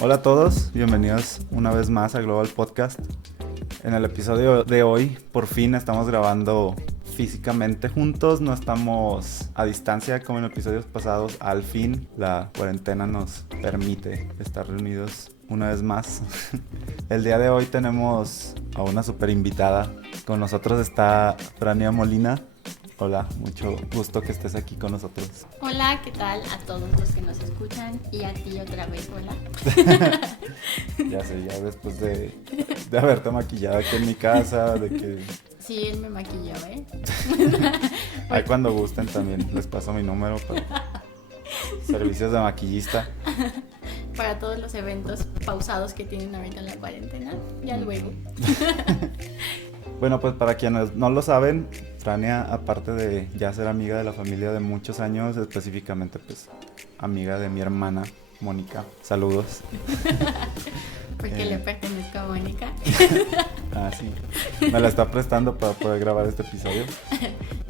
Hola a todos, bienvenidos una vez más a Global Podcast. En el episodio de hoy, por fin estamos grabando físicamente juntos, no estamos a distancia como en episodios pasados. Al fin, la cuarentena nos permite estar reunidos una vez más. El día de hoy tenemos a una super invitada. Con nosotros está Frania Molina. Hola, mucho gusto que estés aquí con nosotros. Hola, ¿qué tal a todos los que nos escuchan? Y a ti otra vez, hola. Ya sé, ya después de haberte maquillado aquí en mi casa, de que... Sí, él me maquilló, Ahí cuando gusten también les paso mi número para servicios de maquillista. Para todos los eventos pausados que tienen ahorita en la cuarentena, ya luego. Bueno, pues para quienes no lo saben, Frania, aparte de ya ser amiga de la familia de muchos años, específicamente pues amiga de mi hermana Mónica. Saludos. Porque le pertenezco a Mónica. Sí. Me la está prestando para poder grabar este episodio.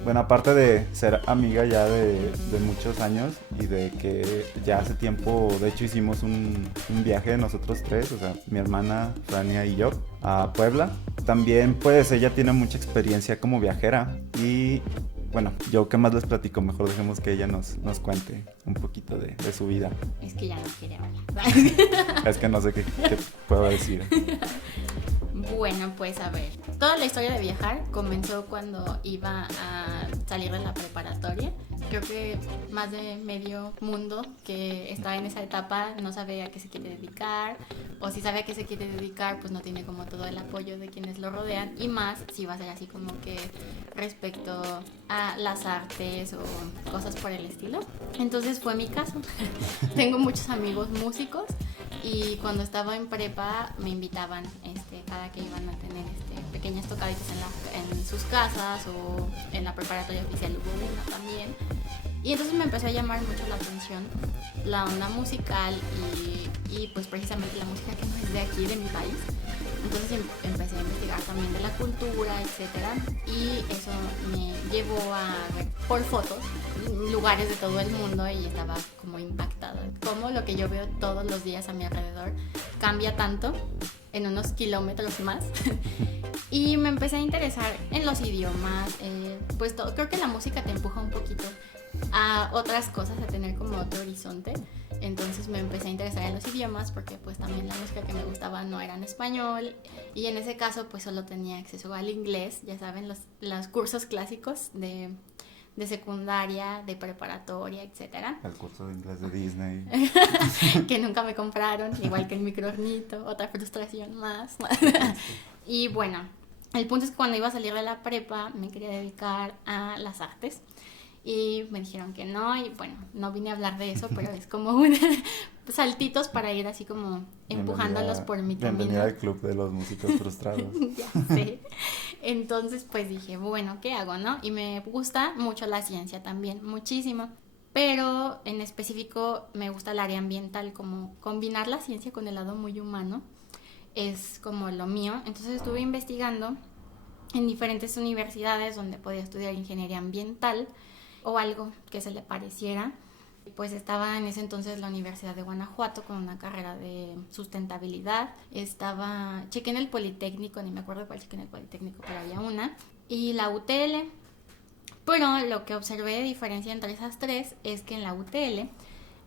Bueno, aparte de ser amiga ya de muchos años y de que ya hace tiempo, de hecho hicimos un viaje nosotros tres, o sea, mi hermana, Frania y yo, a Puebla. También pues ella tiene mucha experiencia como viajera y bueno, yo qué más les platico, mejor dejemos que ella nos cuente un poquito de su vida. Es que ya no quiere hablar. Es que no sé qué puedo decir. Bueno, pues a ver, toda la historia de viajar comenzó cuando iba a salir de la preparatoria. Creo que más de medio mundo que estaba en esa etapa no sabe a qué se quiere dedicar, o si sabe a qué se quiere dedicar, pues no tiene como todo el apoyo de quienes lo rodean, y más si va a ser así como que respecto a las artes o cosas por el estilo. Entonces fue mi caso. Tengo muchos amigos músicos y cuando estaba en prepa me invitaban cada que iban a tener pequeñas tocaditas en sus casas, o en la preparatoria oficial hubo una también. Y entonces me empezó a llamar mucho la atención la onda musical y pues precisamente la música que no es de aquí, de mi país. Entonces empecé a investigar también de la cultura, etcétera, y eso me llevó a ver por fotos lugares de todo el mundo y estaba como impactada. Cómo lo que yo veo todos los días a mi alrededor cambia tanto en unos kilómetros más. Y me empecé a interesar en los idiomas, pues todo. Creo que la música te empuja un poquito a otras cosas, a tener como otro horizonte. Entonces me empecé a interesar en los idiomas porque pues también la música que me gustaba no era en español, y en ese caso pues solo tenía acceso al inglés, ya saben, los cursos clásicos de secundaria, de preparatoria, etcétera. El curso de inglés de Disney. Que nunca me compraron, igual que el microornito, otra frustración más. Y bueno, el punto es que cuando iba a salir de la prepa me quería dedicar a las artes. Y me dijeron que no, y bueno, no vine a hablar de eso, pero es como saltitos para ir así como empujándolos por mi camino. Bienvenida al club de los músicos frustrados. Ya sé. Entonces pues dije, bueno, ¿qué hago, no? Y me gusta mucho la ciencia también, muchísimo. Pero en específico me gusta el área ambiental, como combinar la ciencia con el lado muy humano es como lo mío. Entonces estuve investigando en diferentes universidades donde podía estudiar ingeniería ambiental o algo que se le pareciera. Pues estaba en ese entonces la Universidad de Guanajuato con una carrera de sustentabilidad. Chequé en el Politécnico, ni me acuerdo cuál chequé en el Politécnico, pero había una. Y la UTL. Pero lo que observé de diferencia entre esas tres es que en la UTL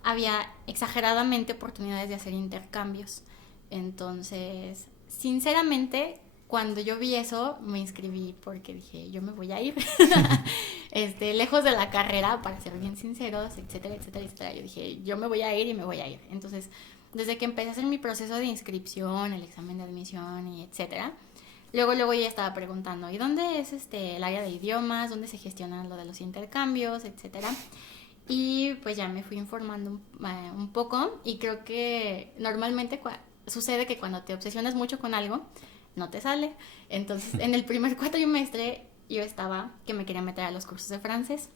había exageradamente oportunidades de hacer intercambios. Entonces, sinceramente, cuando yo vi eso, me inscribí porque dije, yo me voy a ir lejos de la carrera, para ser bien sinceros, etcétera, etcétera, etcétera. Yo dije, yo me voy a ir y me voy a ir. Entonces, desde que empecé a hacer mi proceso de inscripción, el examen de admisión y etcétera, luego ya estaba preguntando, ¿y dónde es el área de idiomas? ¿Dónde se gestiona lo de los intercambios, etcétera? Y pues ya me fui informando un poco, y creo que normalmente sucede que cuando te obsesionas mucho con algo, no te sale. Entonces, en el primer cuatrimestre yo estaba que me quería meter a los cursos de francés.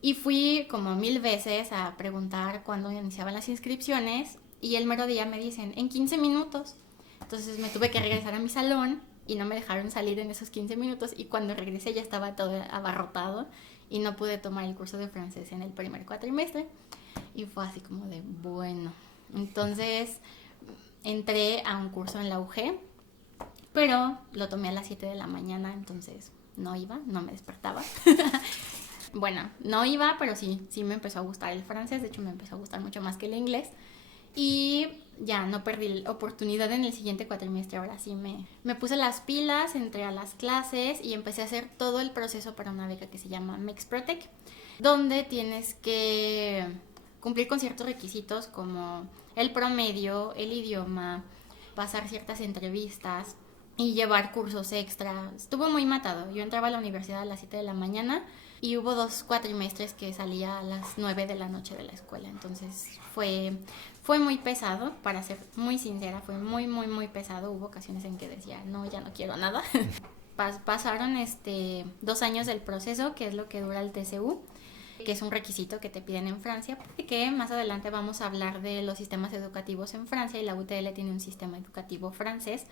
Y fui como 1000 veces a preguntar cuándo iniciaban las inscripciones, y el mero día me dicen, en 15 minutos. Entonces me tuve que regresar a mi salón y no me dejaron salir en esos 15 minutos y cuando regresé ya estaba todo abarrotado y no pude tomar el curso de francés en el primer cuatrimestre y fue así como de bueno. Entonces entré a un curso en la UG, pero lo tomé a las 7 de la mañana, entonces no iba, no me despertaba. Bueno, no iba, pero sí me empezó a gustar el francés, de hecho me empezó a gustar mucho más que el inglés. Y ya no perdí la oportunidad en el siguiente cuatrimestre, ahora sí me puse las pilas, entré a las clases y empecé a hacer todo el proceso para una beca que se llama Mexprotec, donde tienes que cumplir con ciertos requisitos como el promedio, el idioma, pasar ciertas entrevistas y llevar cursos extra. Estuvo muy matado, yo entraba a la universidad a las 7 de la mañana y hubo 2 cuatrimestres que salía a las 9 de la noche de la escuela, entonces fue muy pesado, para ser muy sincera, fue muy pesado. Hubo ocasiones en que decía, no, ya no quiero nada. Pasaron 2 años del proceso, que es lo que dura el TCU, que es un requisito que te piden en Francia, porque más adelante vamos a hablar de los sistemas educativos en Francia y la UTL tiene un sistema educativo francés,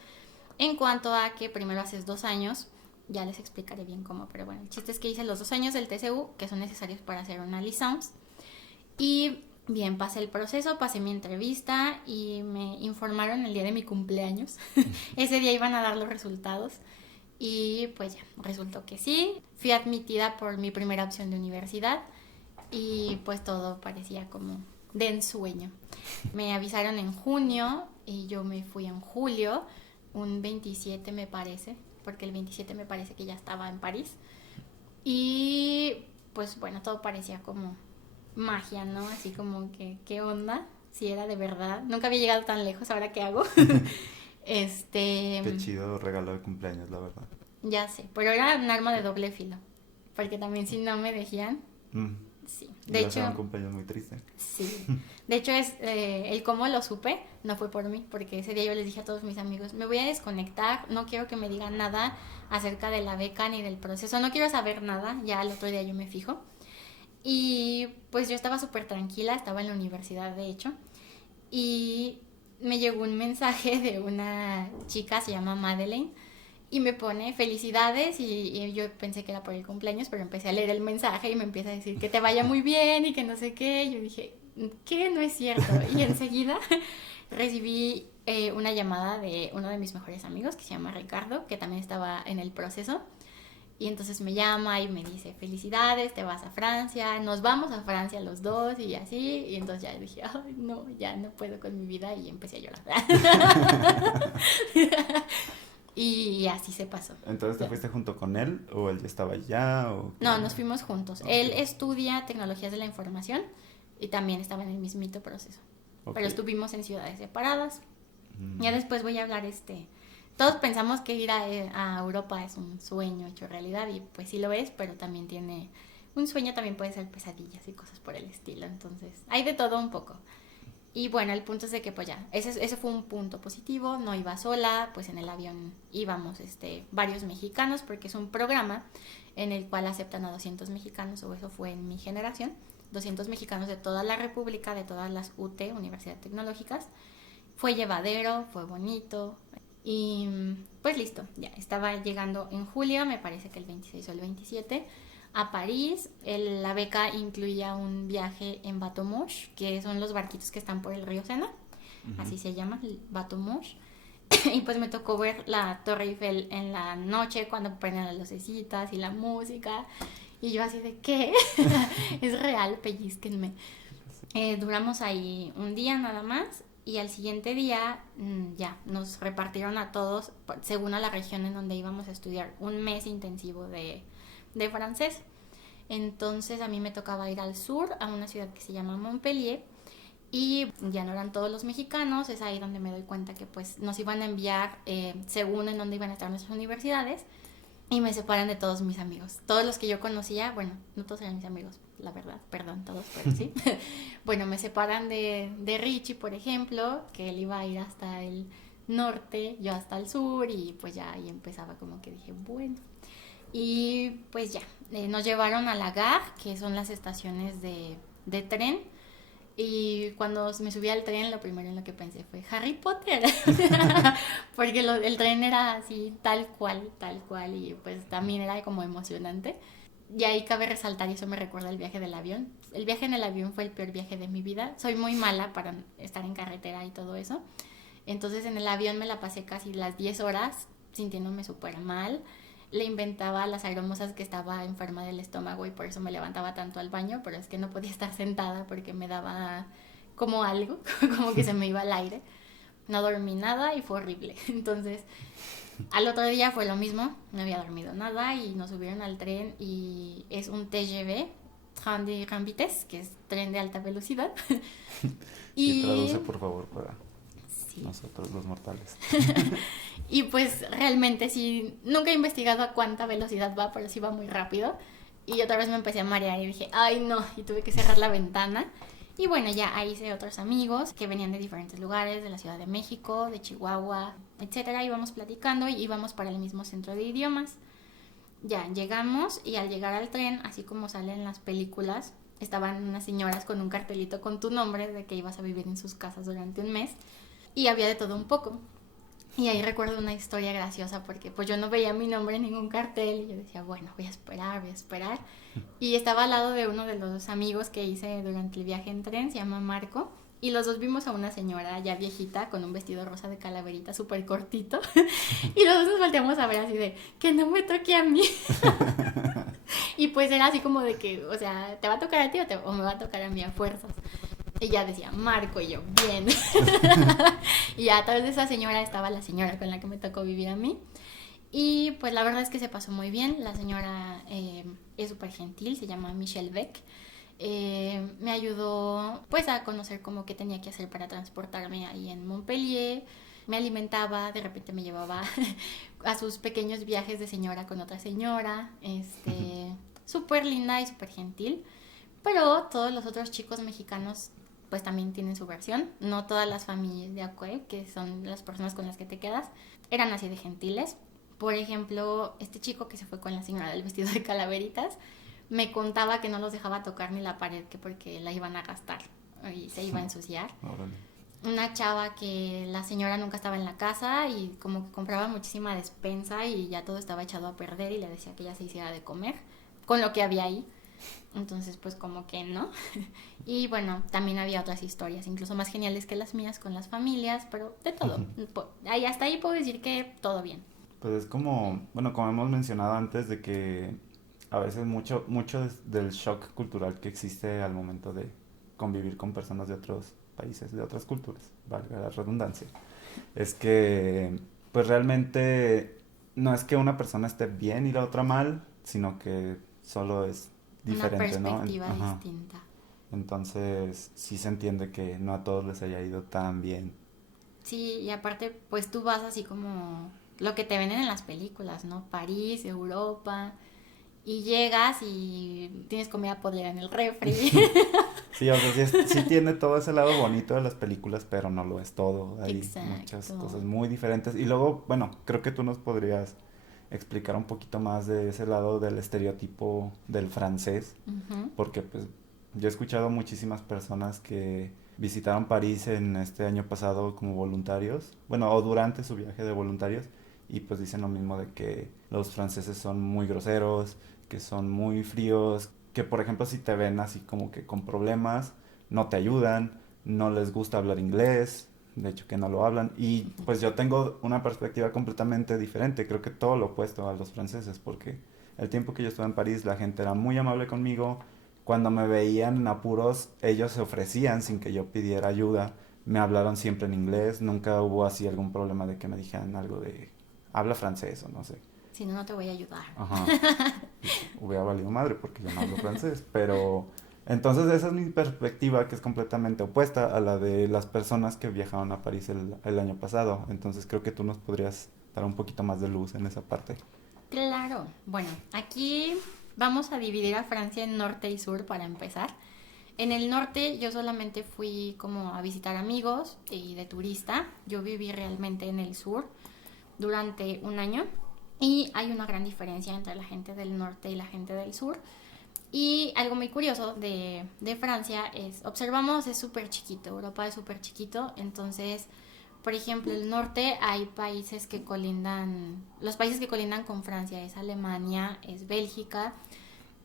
en cuanto a que primero haces 2 años, ya les explicaré bien cómo, pero bueno, el chiste es que hice los 2 años del TCU, que son necesarios para hacer una licence, y bien, pasé el proceso, pasé mi entrevista y me informaron el día de mi cumpleaños. Ese día iban a dar los resultados y pues ya, resultó que sí. Fui admitida por mi primera opción de universidad y pues todo parecía como de ensueño. Me avisaron en junio y yo me fui en julio, un 27 me parece, porque el 27 me parece que ya estaba en París. Y pues bueno, todo parecía como magia, ¿no? Así como que, ¿qué onda? Si era de verdad. Nunca había llegado tan lejos, ¿ahora qué hago? Qué chido regalo de cumpleaños, la verdad. Ya sé, pero era un arma de doble filo, porque también si no me decían, sí. De hecho, un cumpleaños muy triste. Sí. De hecho, el cómo lo supe no fue por mí, porque ese día yo les dije a todos mis amigos, me voy a desconectar, no quiero que me digan nada acerca de la beca ni del proceso, no quiero saber nada, ya al otro día yo me fijo. Y pues yo estaba súper tranquila, estaba en la universidad de hecho, y me llegó un mensaje de una chica, se llama Madeleine, y me pone felicidades y yo pensé que era por el cumpleaños, pero empecé a leer el mensaje y me empieza a decir que te vaya muy bien y que no sé qué. Y yo dije, ¿qué? No es cierto. Y enseguida recibí una llamada de uno de mis mejores amigos que se llama Ricardo, que también estaba en el proceso. Y entonces me llama y me dice, felicidades, te vas a Francia, nos vamos a Francia los dos y así. Y entonces ya dije, ay, no, ya no puedo con mi vida y empecé a llorar. Y así se pasó. ¿Entonces te fuiste junto con él o él ya estaba allá? O no, nos fuimos juntos. Okay. Él estudia tecnologías de la información y también estaba en el mismito proceso. Okay. Pero estuvimos en ciudades separadas. Ya después voy a hablar todos pensamos que ir a Europa es un sueño hecho realidad y pues sí lo es, pero también tiene un sueño, también puede ser pesadillas y cosas por el estilo. Entonces hay de todo un poco. Y bueno, el punto es de que pues ya, ese fue un punto positivo, no iba sola, pues en el avión íbamos varios mexicanos porque es un programa en el cual aceptan a 200 mexicanos, o eso fue en mi generación, 200 mexicanos de toda la república, de todas las UT, Universidades Tecnológicas. Fue llevadero, fue bonito y pues listo, ya estaba llegando en julio, me parece que el 26 o el 27, a París. La beca incluía un viaje en Bateau Mouche, que son los barquitos que están por el río Sena, así se llama, el Bateau Mouche. Y pues me tocó ver la Torre Eiffel en la noche cuando prenden las lucecitas y la música. Y yo así de, ¿qué? Es real, pellizquenme. Duramos ahí un día nada más. Y al siguiente día ya nos repartieron a todos, según a la región en donde íbamos a estudiar, un mes intensivo de francés. Entonces a mí me tocaba ir al sur, a una ciudad que se llama Montpellier, y ya no eran todos los mexicanos. Es ahí donde me doy cuenta que pues nos iban a enviar según en dónde iban a estar nuestras universidades, y me separan de todos mis amigos. Todos los que yo conocía, bueno, no todos eran mis amigos, la verdad, perdón, todos, pero sí. Bueno, me separan de Richie, por ejemplo, que él iba a ir hasta el norte, yo hasta el sur, y pues ya ahí empezaba como que dije, bueno. Y pues ya, nos llevaron a la Gare, que son las estaciones de tren, Y cuando me subí al tren, lo primero en lo que pensé fue Harry Potter. Porque el tren era así, tal cual, y pues también era como emocionante. Y ahí cabe resaltar, y eso me recuerda el viaje del avión. El viaje en el avión fue el peor viaje de mi vida. Soy muy mala para estar en carretera y todo eso. Entonces en el avión me la pasé casi las 10 horas sintiéndome súper mal. Le inventaba a las aeromosas que estaba enferma del estómago y por eso me levantaba tanto al baño, pero es que no podía estar sentada porque me daba como algo, como que se me iba al aire. No dormí nada y fue horrible. Entonces, al otro día fue lo mismo, no había dormido nada y nos subieron al tren y es un TGV, Train de Grande Vitesse, que es tren de alta velocidad. Y Y traduce por favor para sí. nosotros los mortales. Y pues realmente sí, nunca he investigado a cuánta velocidad va, pero sí va muy rápido. Y otra vez me empecé a marear y dije, ay no, y tuve que cerrar la ventana. Y bueno, ya ahí hice otros amigos que venían de diferentes lugares, de la Ciudad de México, de Chihuahua, etcétera. Íbamos platicando y íbamos para el mismo centro de idiomas. Ya llegamos y al llegar al tren, así como salen en las películas, estaban unas señoras con un cartelito con tu nombre de que ibas a vivir en sus casas durante un mes. Y había de todo un poco. Y ahí recuerdo una historia graciosa porque pues yo no veía mi nombre en ningún cartel y yo decía, bueno, voy a esperar. Y estaba al lado de uno de los amigos que hice durante el viaje en tren, se llama Marco. Y los dos vimos a una señora ya viejita con un vestido rosa de calaverita súper cortito. Y los dos nos volteamos a ver así de, que no me toque a mí. Y pues era así como de que, o sea, ¿te va a tocar a ti o me va a tocar a mí a fuerzas? Y ya decía Marco y yo, bien. Y ya a través de esa señora estaba la señora con la que me tocó vivir a mí. Y pues la verdad es que se pasó muy bien. La señora es súper gentil, se llama Michelle Beck. Me ayudó pues a conocer como qué tenía que hacer para transportarme ahí en Montpellier. Me alimentaba, de repente me llevaba a sus pequeños viajes de señora con otra señora. Súper linda y súper gentil. Pero todos los otros chicos mexicanos pues también tienen su versión. No todas las familias de Acue, que son las personas con las que te quedas, eran así de gentiles. Por ejemplo, este chico que se fue con la señora del vestido de calaveritas me contaba que no los dejaba tocar ni la pared, que porque la iban a gastar y se iba a ensuciar. Una chava que la señora nunca estaba en la casa y como que compraba muchísima despensa y ya todo estaba echado a perder y le decía que ella se hiciera de comer con lo que había ahí. Entonces pues como que no. Y bueno, también había otras historias incluso más geniales que las mías con las familias, pero de todo. Hasta ahí puedo decir que todo bien. Pues es como, bueno, como hemos mencionado antes, de que a veces mucho del shock cultural que existe al momento de convivir con personas de otros países, de otras culturas, valga la redundancia, es que pues realmente no es que una persona esté bien y la otra mal, sino que solo es diferente, una ¿no? perspectiva distinta. Entonces sí se entiende que no a todos les haya ido tan bien. Sí, y aparte pues tú vas así como lo que te venden en las películas, ¿no? París, Europa, y llegas y tienes comida podrida en el refri. Sí, o sea, sí tiene todo ese lado bonito de las películas, pero no lo es todo. Hay Exacto. muchas cosas muy diferentes. Y luego, bueno, creo que tú nos podrías explicar un poquito más de ese lado del estereotipo del francés, Uh-huh. porque pues yo he escuchado muchísimas personas que visitaron París en este año pasado como voluntarios, bueno, o durante su viaje de voluntarios, y pues dicen lo mismo de que los franceses son muy groseros, que son muy fríos, que por ejemplo si te ven así como que con problemas, no te ayudan, no les gusta hablar inglés, de hecho que no lo hablan, y pues yo tengo una perspectiva completamente diferente, creo que todo lo opuesto a los franceses, porque el tiempo que yo estuve en París la gente era muy amable conmigo, cuando me veían en apuros ellos se ofrecían sin que yo pidiera ayuda, me hablaron siempre en inglés, nunca hubo así algún problema de que me dijeran algo de habla francés o no sé. Si no, no te voy a ayudar. Ajá. Hubiera valido madre porque yo no hablo francés, pero entonces esa es mi perspectiva que es completamente opuesta a la de las personas que viajaron a París el año pasado, entonces creo que tú nos podrías dar un poquito más de luz en esa parte. Claro. Bueno, aquí vamos a dividir a Francia en norte y sur para empezar. En el norte yo solamente fui como a visitar amigos y de turista. Yo viví realmente en el sur durante un año y hay una gran diferencia entre la gente del norte y la gente del sur. Y algo muy curioso de Francia observamos, es súper chiquito, Europa es súper chiquito, entonces, por ejemplo, el norte hay países que colindan, los países que colindan con Francia es Alemania, es Bélgica,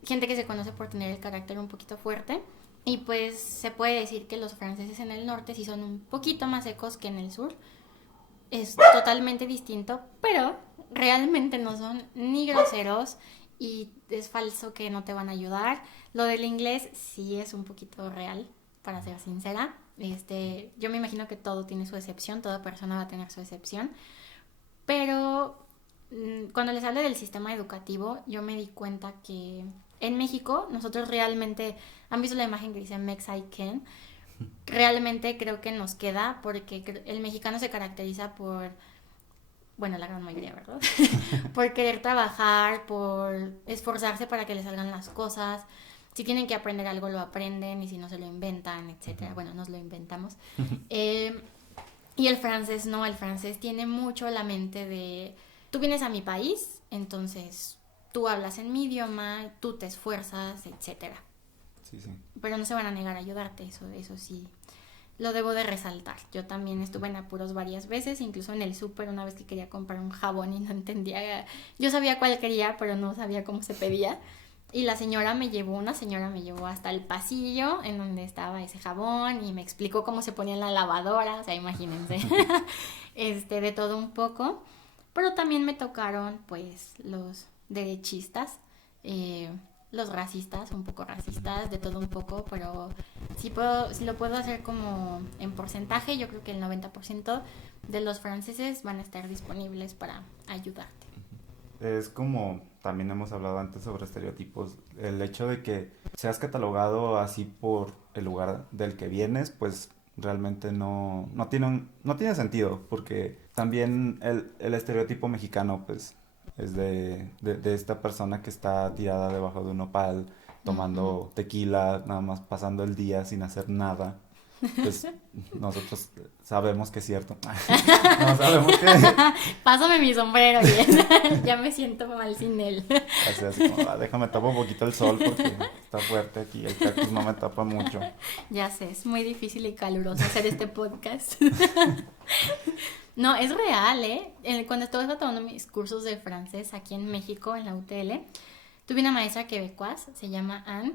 gente que se conoce por tener el carácter un poquito fuerte, y pues se puede decir que los franceses en el norte sí son un poquito más secos que en el sur, es totalmente distinto, pero realmente no son ni groseros, y es falso que no te van a ayudar. Lo del inglés sí es un poquito real, para ser sincera. Yo me imagino que todo tiene su excepción, toda persona va a tener su excepción, pero cuando les hablo del sistema educativo, yo me di cuenta que en México nosotros realmente, han visto la imagen que dice Mex I Can, realmente creo que nos queda, porque el mexicano se caracteriza por, bueno, la gran mayoría, ¿verdad? Por querer trabajar, por esforzarse para que les salgan las cosas. Si tienen que aprender algo, lo aprenden, y si no, se lo inventan, etcétera. Bueno, nos lo inventamos. Y el francés no, el francés tiene mucho la mente de, tú vienes a mi país, entonces tú hablas en mi idioma, tú te esfuerzas, etcétera. Sí, sí. Pero no se van a negar a ayudarte, eso sí. Lo debo de resaltar. Yo también estuve en apuros varias veces, incluso en el súper una vez que quería comprar un jabón y no entendía. Yo sabía cuál quería, pero no sabía cómo se pedía. Y una señora me llevó hasta el pasillo en donde estaba ese jabón y me explicó cómo se ponía en la lavadora, o sea, imagínense. De todo un poco. Pero también me tocaron, pues, los derechistas, los racistas, un poco racistas, de todo un poco, pero si lo puedo hacer como en porcentaje, yo creo que el 90% de los franceses van a estar disponibles para ayudarte. Es como también hemos hablado antes sobre estereotipos, el hecho de que seas catalogado así por el lugar del que vienes, pues realmente no tiene sentido, porque también el estereotipo mexicano, pues es de esta persona que está tirada debajo de un nopal, tomando tequila, nada más pasando el día sin hacer nada. Pues nosotros sabemos que es cierto. No sabemos que... Pásame mi sombrero, bien. Ya me siento mal sin él. Así como, déjame tapar un poquito el sol porque está fuerte aquí, el cactus no me tapa mucho. Ya sé, es muy difícil y caluroso hacer este podcast. No, es real, ¿eh? Cuando estaba tomando mis cursos de francés aquí en México, en la UTL, tuve una maestra quebecoise, se llama Anne,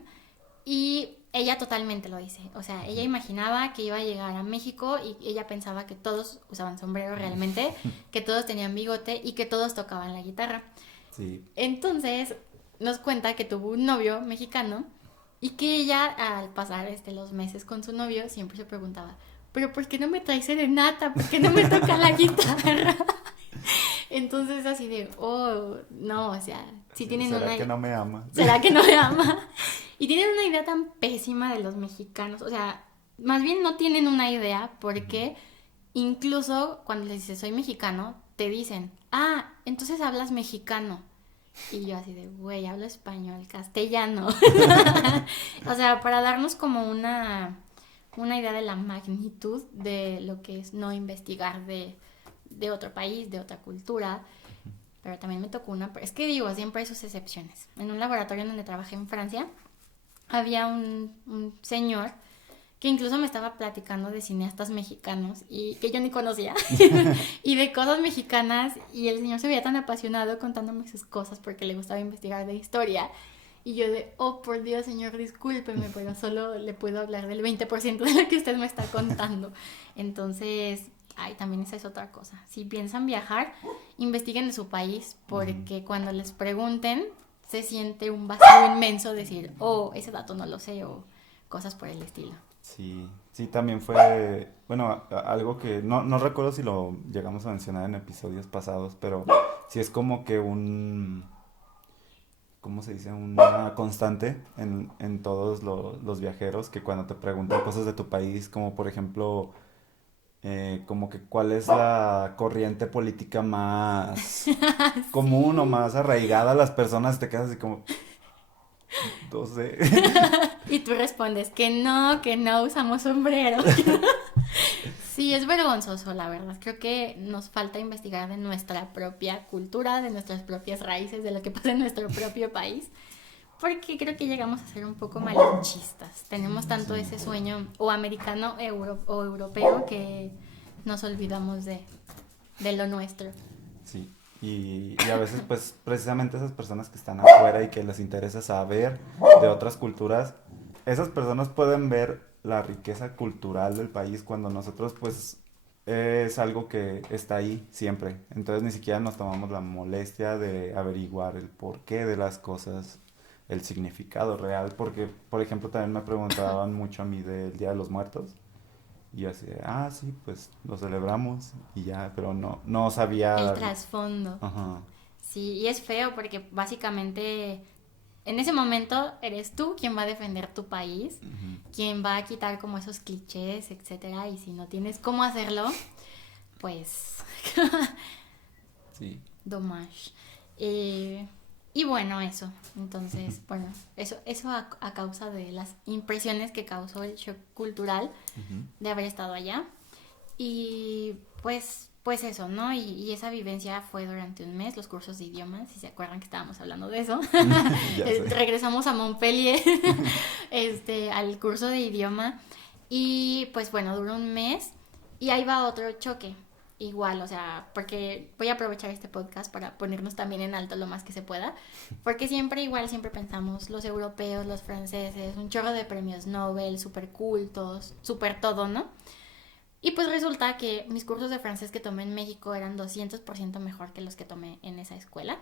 y ella totalmente lo dice. O sea, ella imaginaba que iba a llegar a México y ella pensaba que todos usaban sombrero realmente, que todos tenían bigote y que todos tocaban la guitarra. Sí. Entonces, nos cuenta que tuvo un novio mexicano y que ella, al pasar los meses con su novio, siempre se preguntaba, ¿pero por qué no me trae serenata? ¿Por qué no me toca la guitarra? Entonces así de, oh, no, o sea, si tienen ¿Será que no me ama? ¿Será que no me ama? Y tienen una idea tan pésima de los mexicanos, o sea, más bien no tienen una idea, porque incluso cuando les dices soy mexicano, te dicen, ah, entonces hablas mexicano. Y yo así de, güey, hablo español, castellano. O sea, para darnos como una idea de la magnitud de lo que es no investigar de otro país, de otra cultura. Pero también me tocó es que digo, siempre hay sus excepciones. En un laboratorio donde trabajé en Francia, había un señor que incluso me estaba platicando de cineastas mexicanos y que yo ni conocía y de cosas mexicanas, y el señor se veía tan apasionado contándome sus cosas porque le gustaba investigar de historia, y yo de, oh por Dios señor, discúlpeme, pero solo le puedo hablar del 20% de lo que usted me está contando. Entonces, también esa es otra cosa, si piensan viajar, investiguen de su país, porque cuando les pregunten se siente un vacío inmenso decir, oh, ese dato no lo sé, o cosas por el estilo. Sí, también fue, bueno, algo que no recuerdo si lo llegamos a mencionar en episodios pasados, pero sí es como que ¿cómo se dice? Una constante en todos los viajeros, que cuando te preguntan cosas de tu país, como por ejemplo, como que cuál es la corriente política más común o más arraigada a las personas, te quedas así como... No sé. Y tú respondes que no usamos sombrero. Sí, es vergonzoso, la verdad. Creo que nos falta investigar de nuestra propia cultura, de nuestras propias raíces, de lo que pasa en nuestro propio país. porque creo que llegamos a ser un poco malinchistas. Tenemos tanto ese sueño o americano o europeo que nos olvidamos de lo nuestro. Sí, y a veces pues precisamente esas personas que están afuera y que les interesa saber de otras culturas, esas personas pueden ver la riqueza cultural del país cuando nosotros pues es algo que está ahí siempre. Entonces ni siquiera nos tomamos la molestia de averiguar el porqué de las cosas, el significado real, porque por ejemplo también me preguntaban mucho a mí del Día de los Muertos. Y yo así, sí, pues lo celebramos y ya, pero no sabía. El trasfondo. Ajá. Sí, y es feo porque básicamente en ese momento eres tú quien va a defender tu país, quien va a quitar como esos clichés, etcétera, y si no tienes cómo hacerlo, pues Sí. dommage. Y bueno, eso. Entonces, bueno, eso a causa de las impresiones que causó el shock cultural de haber estado allá. Y pues eso, ¿no? Y esa vivencia fue durante un mes, los cursos de idiomas, si se acuerdan que estábamos hablando de eso. Regresamos a Montpellier, al curso de idioma. Y pues bueno, duró un mes y ahí va otro choque. Igual, o sea, porque voy a aprovechar este podcast para ponernos también en alto lo más que se pueda, porque siempre pensamos los europeos, los franceses, un chorro de premios Nobel, súper cultos, súper todo, ¿no? Y pues resulta que mis cursos de francés que tomé en México eran 200% mejor que los que tomé en esa escuela,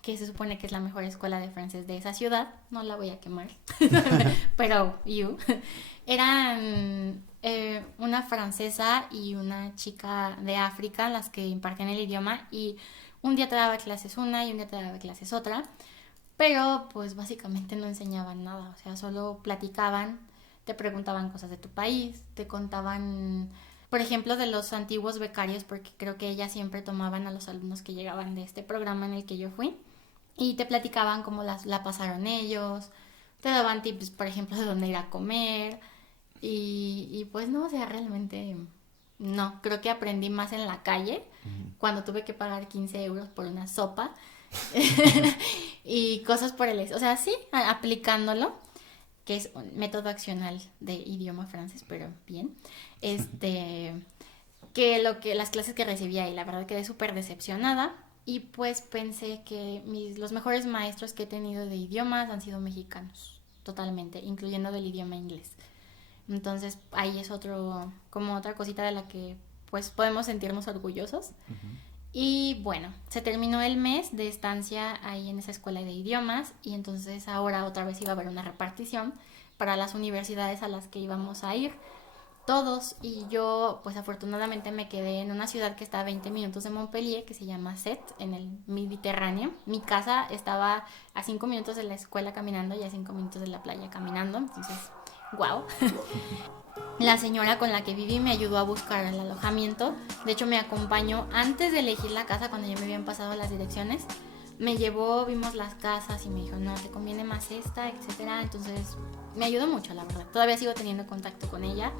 que se supone que es la mejor escuela de francés de esa ciudad, no la voy a quemar, pero eran una francesa y una chica de África las que impartían el idioma, y un día te daba clases una y un día te daba clases otra, pero pues básicamente no enseñaban nada, o sea, solo platicaban, te preguntaban cosas de tu país, te contaban, por ejemplo, de los antiguos becarios, porque creo que ellas siempre tomaban a los alumnos que llegaban de este programa en el que yo fui, y te platicaban cómo la pasaron ellos, te daban tips, por ejemplo, de dónde ir a comer, y pues no, o sea, realmente no, creo que aprendí más en la calle, cuando tuve que pagar 15 euros por una sopa, y cosas por el o sea, sí, aplicándolo, que es un método accional de idioma francés, pero bien, que las clases que recibía, y la verdad quedé súper decepcionada. Y pues pensé que los mejores maestros que he tenido de idiomas han sido mexicanos, totalmente, incluyendo del idioma inglés. Entonces ahí es como otra cosita de la que pues podemos sentirnos orgullosos. Y bueno, se terminó el mes de estancia ahí en esa escuela de idiomas, y entonces ahora otra vez iba a haber una repartición para las universidades a las que íbamos a ir todos, y yo pues afortunadamente me quedé en una ciudad que está a 20 minutos de Montpellier, que se llama Sète, en el Mediterráneo. Mi casa estaba a 5 minutos de la escuela caminando y a 5 minutos de la playa caminando, entonces, wow. La señora con la que viví me ayudó a buscar el alojamiento, de hecho me acompañó antes de elegir la casa, cuando ya me habían pasado las direcciones. Me llevó, vimos las casas y me dijo, no, te conviene más esta, etcétera. Entonces me ayudó mucho, la verdad. Todavía sigo teniendo contacto con ella.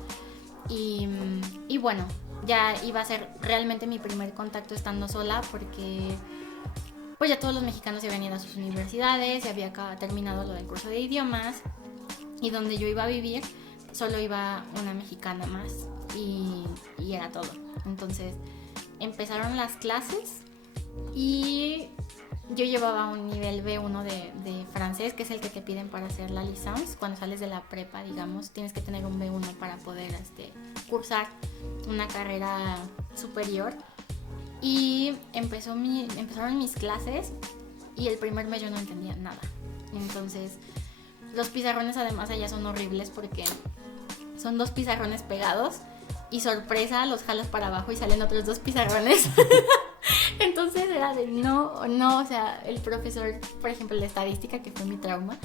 Y bueno, ya iba a ser realmente mi primer contacto estando sola, porque pues ya todos los mexicanos se habían ido a sus universidades, se había terminado lo del curso de idiomas, y donde yo iba a vivir solo iba una mexicana más, y era todo. Entonces empezaron las clases y yo llevaba un nivel B1 de francés, que es el que te piden para hacer la licence. Cuando sales de la prepa, digamos, tienes que tener un B1 para poder cursar una carrera superior. Y empezaron mis clases, y el primer mes yo no entendía nada. Entonces, los pizarrones además allá son horribles, porque son 2 pizarrones pegados, y sorpresa, los jalas para abajo y salen otros 2 pizarrones. Entonces era de no, o sea, el profesor, por ejemplo, de estadística, que fue mi trauma,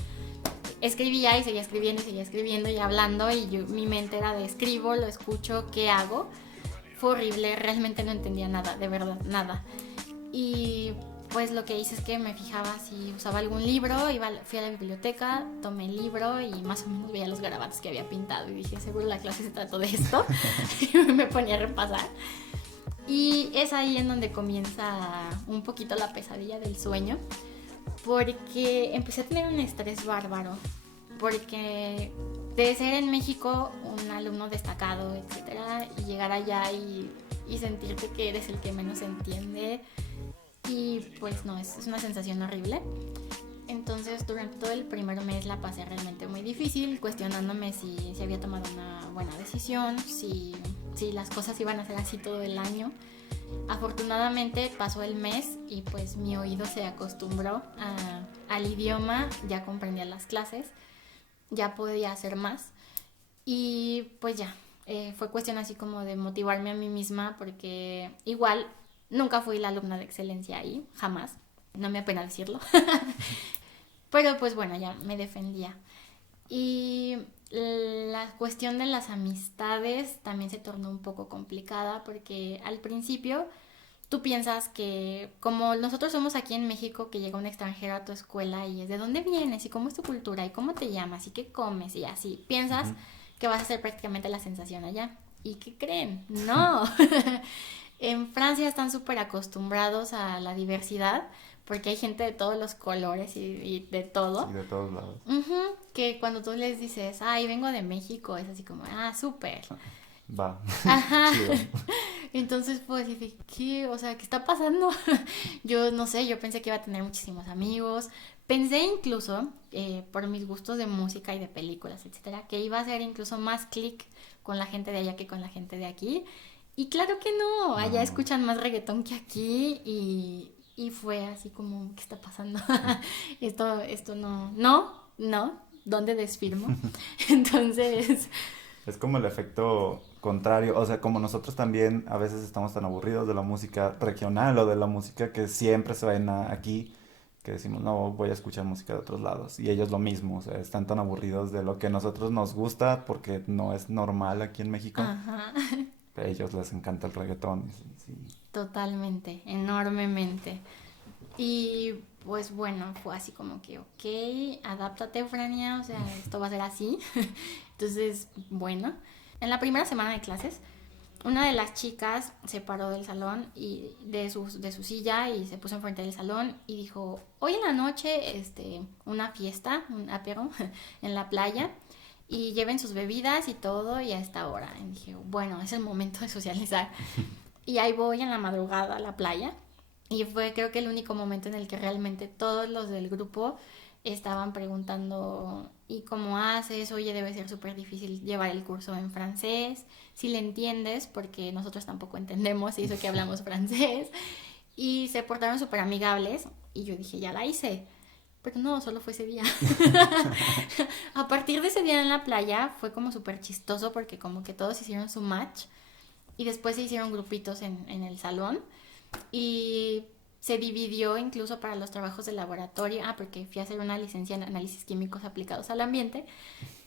escribía y seguía escribiendo y hablando, y mi mente era de escribo, lo escucho, ¿qué hago? Fue horrible, realmente no entendía nada, de verdad, nada. Y pues lo que hice es que me fijaba si usaba algún libro, fui a la biblioteca, tomé el libro y más o menos veía los garabatos que había pintado, y dije, seguro la clase se trató de esto. Y me ponía a repasar. Y es ahí en donde comienza un poquito la pesadilla del sueño, porque empecé a tener un estrés bárbaro, porque de ser en México un alumno destacado, etcétera, y llegar allá y sentirte que eres el que menos entiende, y pues no, es una sensación horrible. Entonces durante todo el primer mes la pasé realmente muy difícil, cuestionándome si había tomado una buena decisión, si las cosas iban a ser así todo el año. Afortunadamente pasó el mes y pues mi oído se acostumbró al idioma, ya comprendía las clases, ya podía hacer más y pues ya, fue cuestión así como de motivarme a mí misma, porque igual nunca fui la alumna de excelencia ahí, jamás, no me apena decirlo. Pero pues bueno, ya me defendía. Y la cuestión de las amistades también se tornó un poco complicada, porque al principio tú piensas que, como nosotros somos aquí en México, que llega un extranjero a tu escuela y es de dónde vienes y cómo es tu cultura y cómo te llamas y qué comes y así, piensas que vas a ser prácticamente la sensación allá. ¿Y qué creen? No. En Francia están súper acostumbrados a la diversidad, porque hay gente de todos los colores y de todo. Sí, de todos lados. Que cuando tú les dices, ay, vengo de México, es así como, ah, súper. Va. Ajá. Chido. Entonces, pues, dije, ¿qué? O sea, ¿qué está pasando? Yo no sé, yo pensé que iba a tener muchísimos amigos. Pensé incluso, por mis gustos de música y de películas, etcétera, que iba a hacer incluso más clic con la gente de allá que con la gente de aquí. Y claro que no, allá escuchan más reggaetón que aquí y fue así como, ¿qué está pasando? Esto no, ¿dónde desfirmo? Entonces, Es como el efecto contrario, o sea, como nosotros también a veces estamos tan aburridos de la música regional o de la música que siempre suena aquí, que decimos, no, voy a escuchar música de otros lados. Y ellos lo mismo, o sea, están tan aburridos de lo que a nosotros nos gusta porque no es normal aquí en México. ajá, A ellos les encanta el reggaetón. Sí, sí. totalmente, enormemente. Y pues bueno, fue así como que, ok, adáptate, Frania, o sea, esto va a ser así. Entonces, bueno, en la primera semana de clases, una de las chicas se paró del salón y de su silla y se puso enfrente del salón y dijo, hoy en la noche, una fiesta, un apéro en la playa, y lleven sus bebidas y todo y a esta hora. Y dije, bueno, es el momento de socializar. Y ahí voy en la madrugada a la playa. Y fue creo que el único momento en el que realmente todos los del grupo estaban preguntando, ¿y cómo haces? Oye, debe ser súper difícil llevar el curso en francés, si le entiendes, porque nosotros tampoco entendemos, y eso que hablamos francés. Y se portaron súper amigables y yo dije, ya la hice. Pero no, solo fue ese día. A partir de ese día en la playa fue como súper chistoso, porque como que todos hicieron su match y después se hicieron grupitos en el salón y se dividió incluso para los trabajos de laboratorio. Porque fui a hacer una licencia en análisis químicos aplicados al ambiente,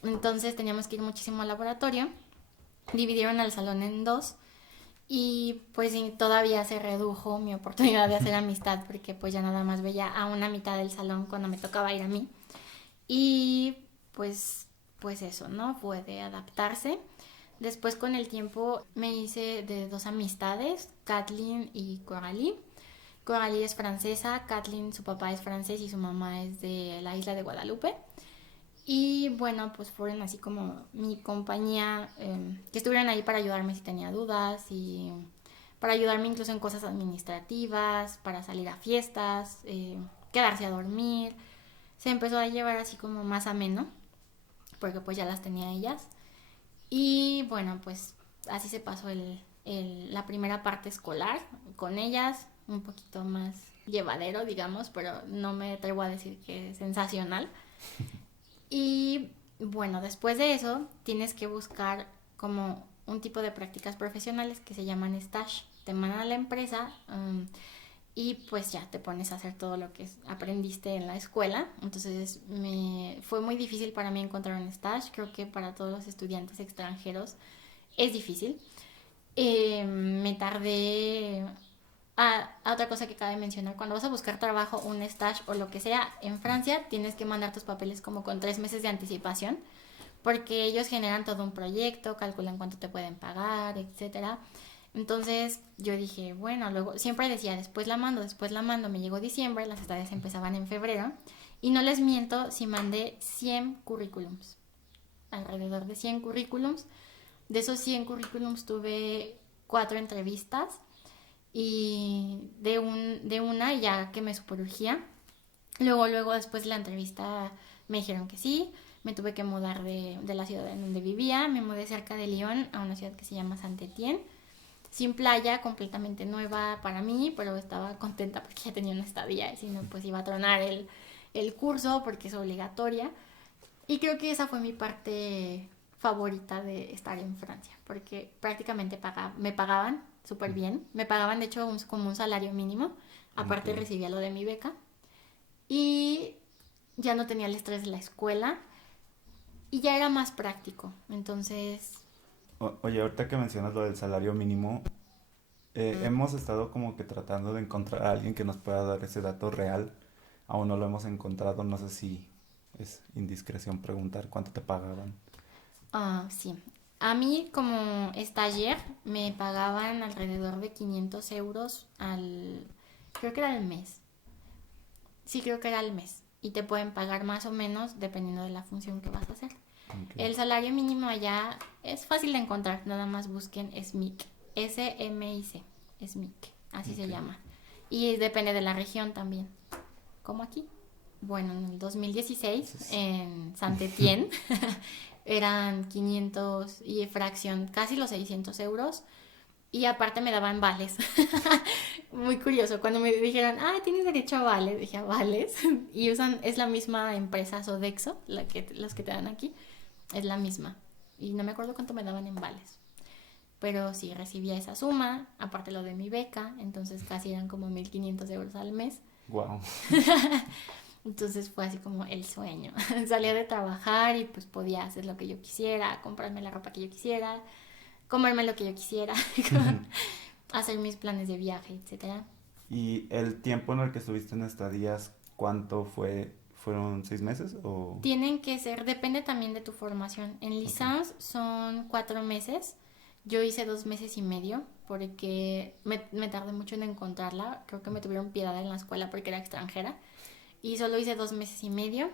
entonces teníamos que ir muchísimo al laboratorio. Dividieron al salón en dos y pues todavía se redujo mi oportunidad de hacer amistad, porque pues ya nada más veía a una mitad del salón cuando me tocaba ir a mí. Y pues eso, ¿no? Fue de adaptarse. Después con el tiempo me hice de dos amistades, Kathleen y Coralie. Coralie es francesa, Kathleen su papá es francés y su mamá es de la isla de Guadalupe. Y bueno, pues fueron así como mi compañía, que estuvieron ahí para ayudarme si tenía dudas y para ayudarme incluso en cosas administrativas, para salir a fiestas, quedarse a dormir. Se empezó a llevar así como más ameno, porque pues ya las tenía ellas. Y bueno, pues así se pasó la primera parte escolar con ellas, un poquito más llevadero, digamos, pero no me atrevo a decir que es sensacional. Y bueno, después de eso tienes que buscar como un tipo de prácticas profesionales que se llaman stage. Te mandan a la empresa, y pues ya te pones a hacer todo lo que aprendiste en la escuela. Entonces fue muy difícil para mí encontrar un stage. Creo que para todos los estudiantes extranjeros es difícil. Me tardé... otra cosa que cabe mencionar, cuando vas a buscar trabajo, un stage o lo que sea, en Francia tienes que mandar tus papeles como con 3 meses de anticipación, porque ellos generan todo un proyecto, calculan cuánto te pueden pagar, etcétera. Entonces yo dije, bueno, luego siempre decía, después la mando. Me llegó diciembre, las estadías empezaban en febrero. Y no les miento si mandé 100 currículums, alrededor de 100 currículums. De esos 100 currículums tuve 4 entrevistas y de una ya que me superurgía. Luego después de la entrevista me dijeron que sí. Me tuve que mudar de la ciudad en donde vivía. Me mudé cerca de Lyon a una ciudad que se llama Saint-Étienne. Sin playa, completamente nueva para mí, pero estaba contenta porque ya tenía una estadía y si no, pues iba a tronar el curso porque es obligatoria. Y creo que esa fue mi parte favorita de estar en Francia, porque prácticamente me pagaban súper bien. Me pagaban, de hecho, como un salario mínimo. Aparte recibía lo de mi beca. Y ya no tenía el estrés de la escuela. Y ya era más práctico. Entonces... Oye, ahorita que mencionas lo del salario mínimo, hemos estado como que tratando de encontrar a alguien que nos pueda dar ese dato real. Aún no lo hemos encontrado, no sé si es indiscreción preguntar cuánto te pagaban. Sí. A mí como stagiaire me pagaban alrededor de 500 euros creo que era al mes. Sí, creo que era al mes. Y te pueden pagar más o menos dependiendo de la función que vas a hacer. Okay. El salario mínimo allá es fácil de encontrar, nada más busquen SMIC, SMIC, SMIC, así se llama. Y depende de la región también, como aquí. Bueno, en el 2016 en Saint-Étienne eran 500 y fracción, casi los 600 euros. Y aparte me daban vales. Muy curioso. Cuando me dijeron, tienes derecho a vales, dije, ¿a vales? Y es la misma empresa Sodexo, los que te dan aquí. Es la misma. Y no me acuerdo cuánto me daban en vales. Pero sí, recibía esa suma. Aparte lo de mi beca. Entonces casi eran como 1,500 euros al mes. Wow. Entonces fue así como el sueño. Salía de trabajar y pues podía hacer lo que yo quisiera, comprarme la ropa que yo quisiera, comerme lo que yo quisiera, hacer mis planes de viaje, etcétera. ¿Y el tiempo en el que estuviste en estadías, cuánto fue? ¿Fueron 6 meses o...? Tienen que ser, depende también de tu formación. En licence son 4 meses. Yo hice 2 meses y medio porque me tardé mucho en encontrarla. Creo que me tuvieron piedad en la escuela porque era extranjera. Y solo hice 2 meses y medio.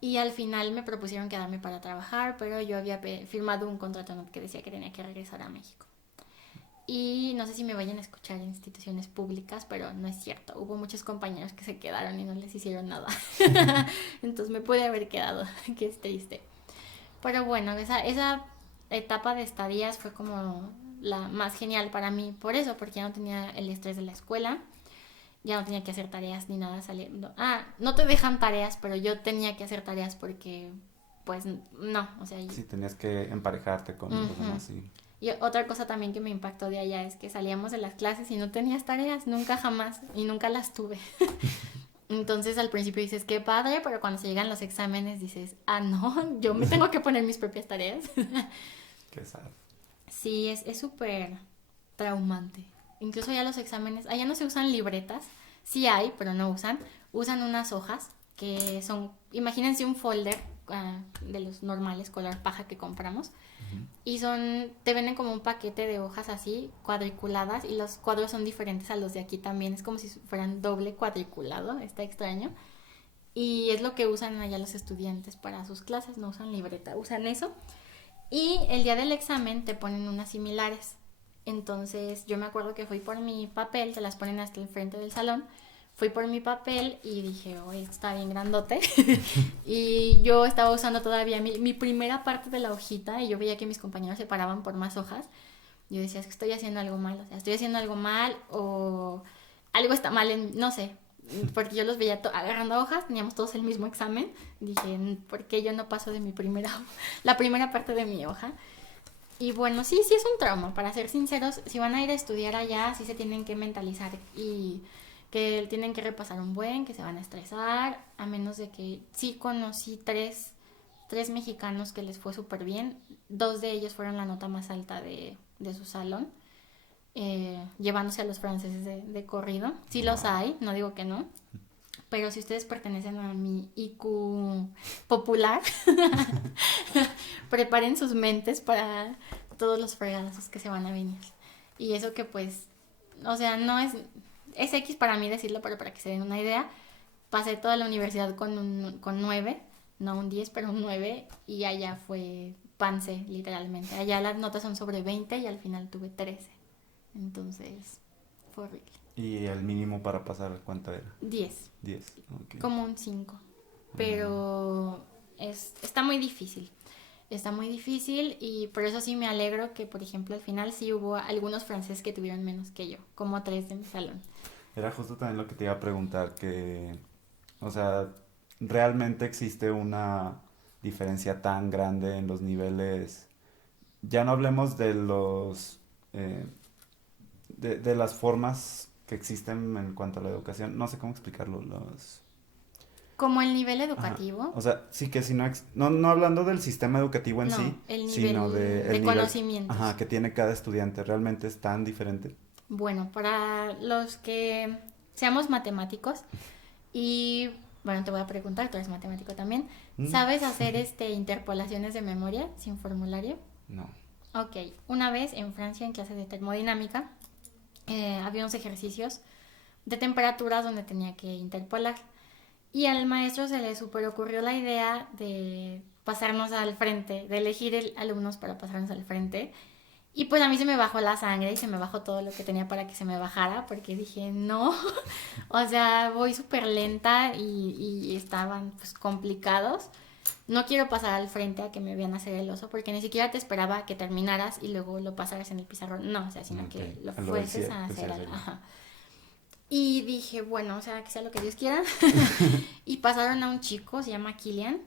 Y al final me propusieron quedarme para trabajar, pero yo había firmado un contrato que decía que tenía que regresar a México. Y no sé si me vayan a escuchar en instituciones públicas, pero no es cierto. Hubo muchos compañeros que se quedaron y no les hicieron nada. Entonces me pude haber quedado, que es triste. Pero bueno, esa etapa de estadías fue como la más genial para mí. Por eso, porque ya no tenía el estrés de la escuela. Ya no tenía que hacer tareas ni nada saliendo. No te dejan tareas, pero yo tenía que hacer tareas porque, pues, no, o sea... Sí, tenías que emparejarte con los demás, sí. Y otra cosa también que me impactó de allá es que salíamos de las clases y no tenías tareas, nunca jamás, y nunca las tuve. Entonces al principio dices, qué padre, pero cuando se llegan los exámenes dices, no, yo me tengo que poner mis propias tareas. Qué sad. Sí, es súper traumante. Incluso ya los exámenes, allá no se usan libretas, sí hay, pero no usan unas hojas que son, imagínense un folder de los normales color paja que compramos, y te venden como un paquete de hojas así, cuadriculadas, y los cuadros son diferentes a los de aquí también, es como si fueran doble cuadriculado, está extraño, y es lo que usan allá los estudiantes para sus clases, no usan libreta, usan eso, y el día del examen te ponen unas similares. Entonces yo me acuerdo que fui por mi papel, te las ponen hasta el frente del salón, fui por mi papel y dije, esto está bien grandote. Y yo estaba usando todavía mi primera parte de la hojita y yo veía que mis compañeros se paraban por más hojas. Yo decía, es que estoy haciendo algo mal, o sea, estoy haciendo algo mal o algo está mal, no sé. Porque yo los veía agarrando hojas, teníamos todos el mismo examen. Dije, ¿por qué yo no paso de la primera parte de mi hoja? Y bueno, sí es un trauma, para ser sinceros, si van a ir a estudiar allá, sí se tienen que mentalizar y que tienen que repasar que se van a estresar, a menos de que sí conocí tres mexicanos que les fue súper bien, 2 de ellos fueron la nota más alta de su salón, llevándose a los franceses de corrido, sí los hay, no digo que no. Pero si ustedes pertenecen a mi IQ popular, preparen sus mentes para todos los fregadazos que se van a venir. Y eso que pues, o sea, no es X para mí decirlo, pero para que se den una idea, pasé toda la universidad con 9, no un 10 pero un 9, y allá fue panse, literalmente. Allá las notas son sobre 20 y al final tuve 13. Entonces, fue horrible. ¿Y el mínimo para pasar cuánto era? 10, 10, ok. como un 5. Pero está muy difícil. Está muy difícil y por eso sí me alegro que, por ejemplo, al final sí hubo algunos franceses que tuvieron menos que yo, como 3 de mi salón. Era justo también lo que te iba a preguntar, que, o sea, ¿realmente existe una diferencia tan grande en los niveles? Ya no hablemos de eh, de las formas que existen en cuanto a la educación, no sé cómo explicarlo, Como el nivel Ajá. educativo, O sea, sí que si no, no hablando del sistema educativo en sí, no, el sino nivel de de el nivel, conocimientos. ajá, que tiene cada estudiante, ¿realmente es tan diferente? Bueno, para los que seamos matemáticos y, bueno, te voy a preguntar, tú eres matemático también, Mm, ¿sabes hacer interpolaciones de memoria sin formulario? No. Ok, una vez en Francia en clase de termodinámica había unos ejercicios de temperaturas donde tenía que interpolar. Y al maestro se le super ocurrió la idea de pasarnos al frente, de elegir alumnos para pasarnos al frente. Y pues a mí se me bajó la sangre y se me bajó todo lo que tenía para que se me bajara, porque dije, no, o sea, voy súper lenta y estaban pues complicados. No quiero pasar al frente a que me vean hacer el oso, porque ni siquiera te esperaba a que terminaras y luego lo pasaras en el pizarrón. No, o sea, sino Ok, que lo a lo del fuerces a hacer. hacerlo. Ajá. Y dije, bueno, o sea, que sea lo que Dios quiera. Y pasaron a un chico, se llama Kilian,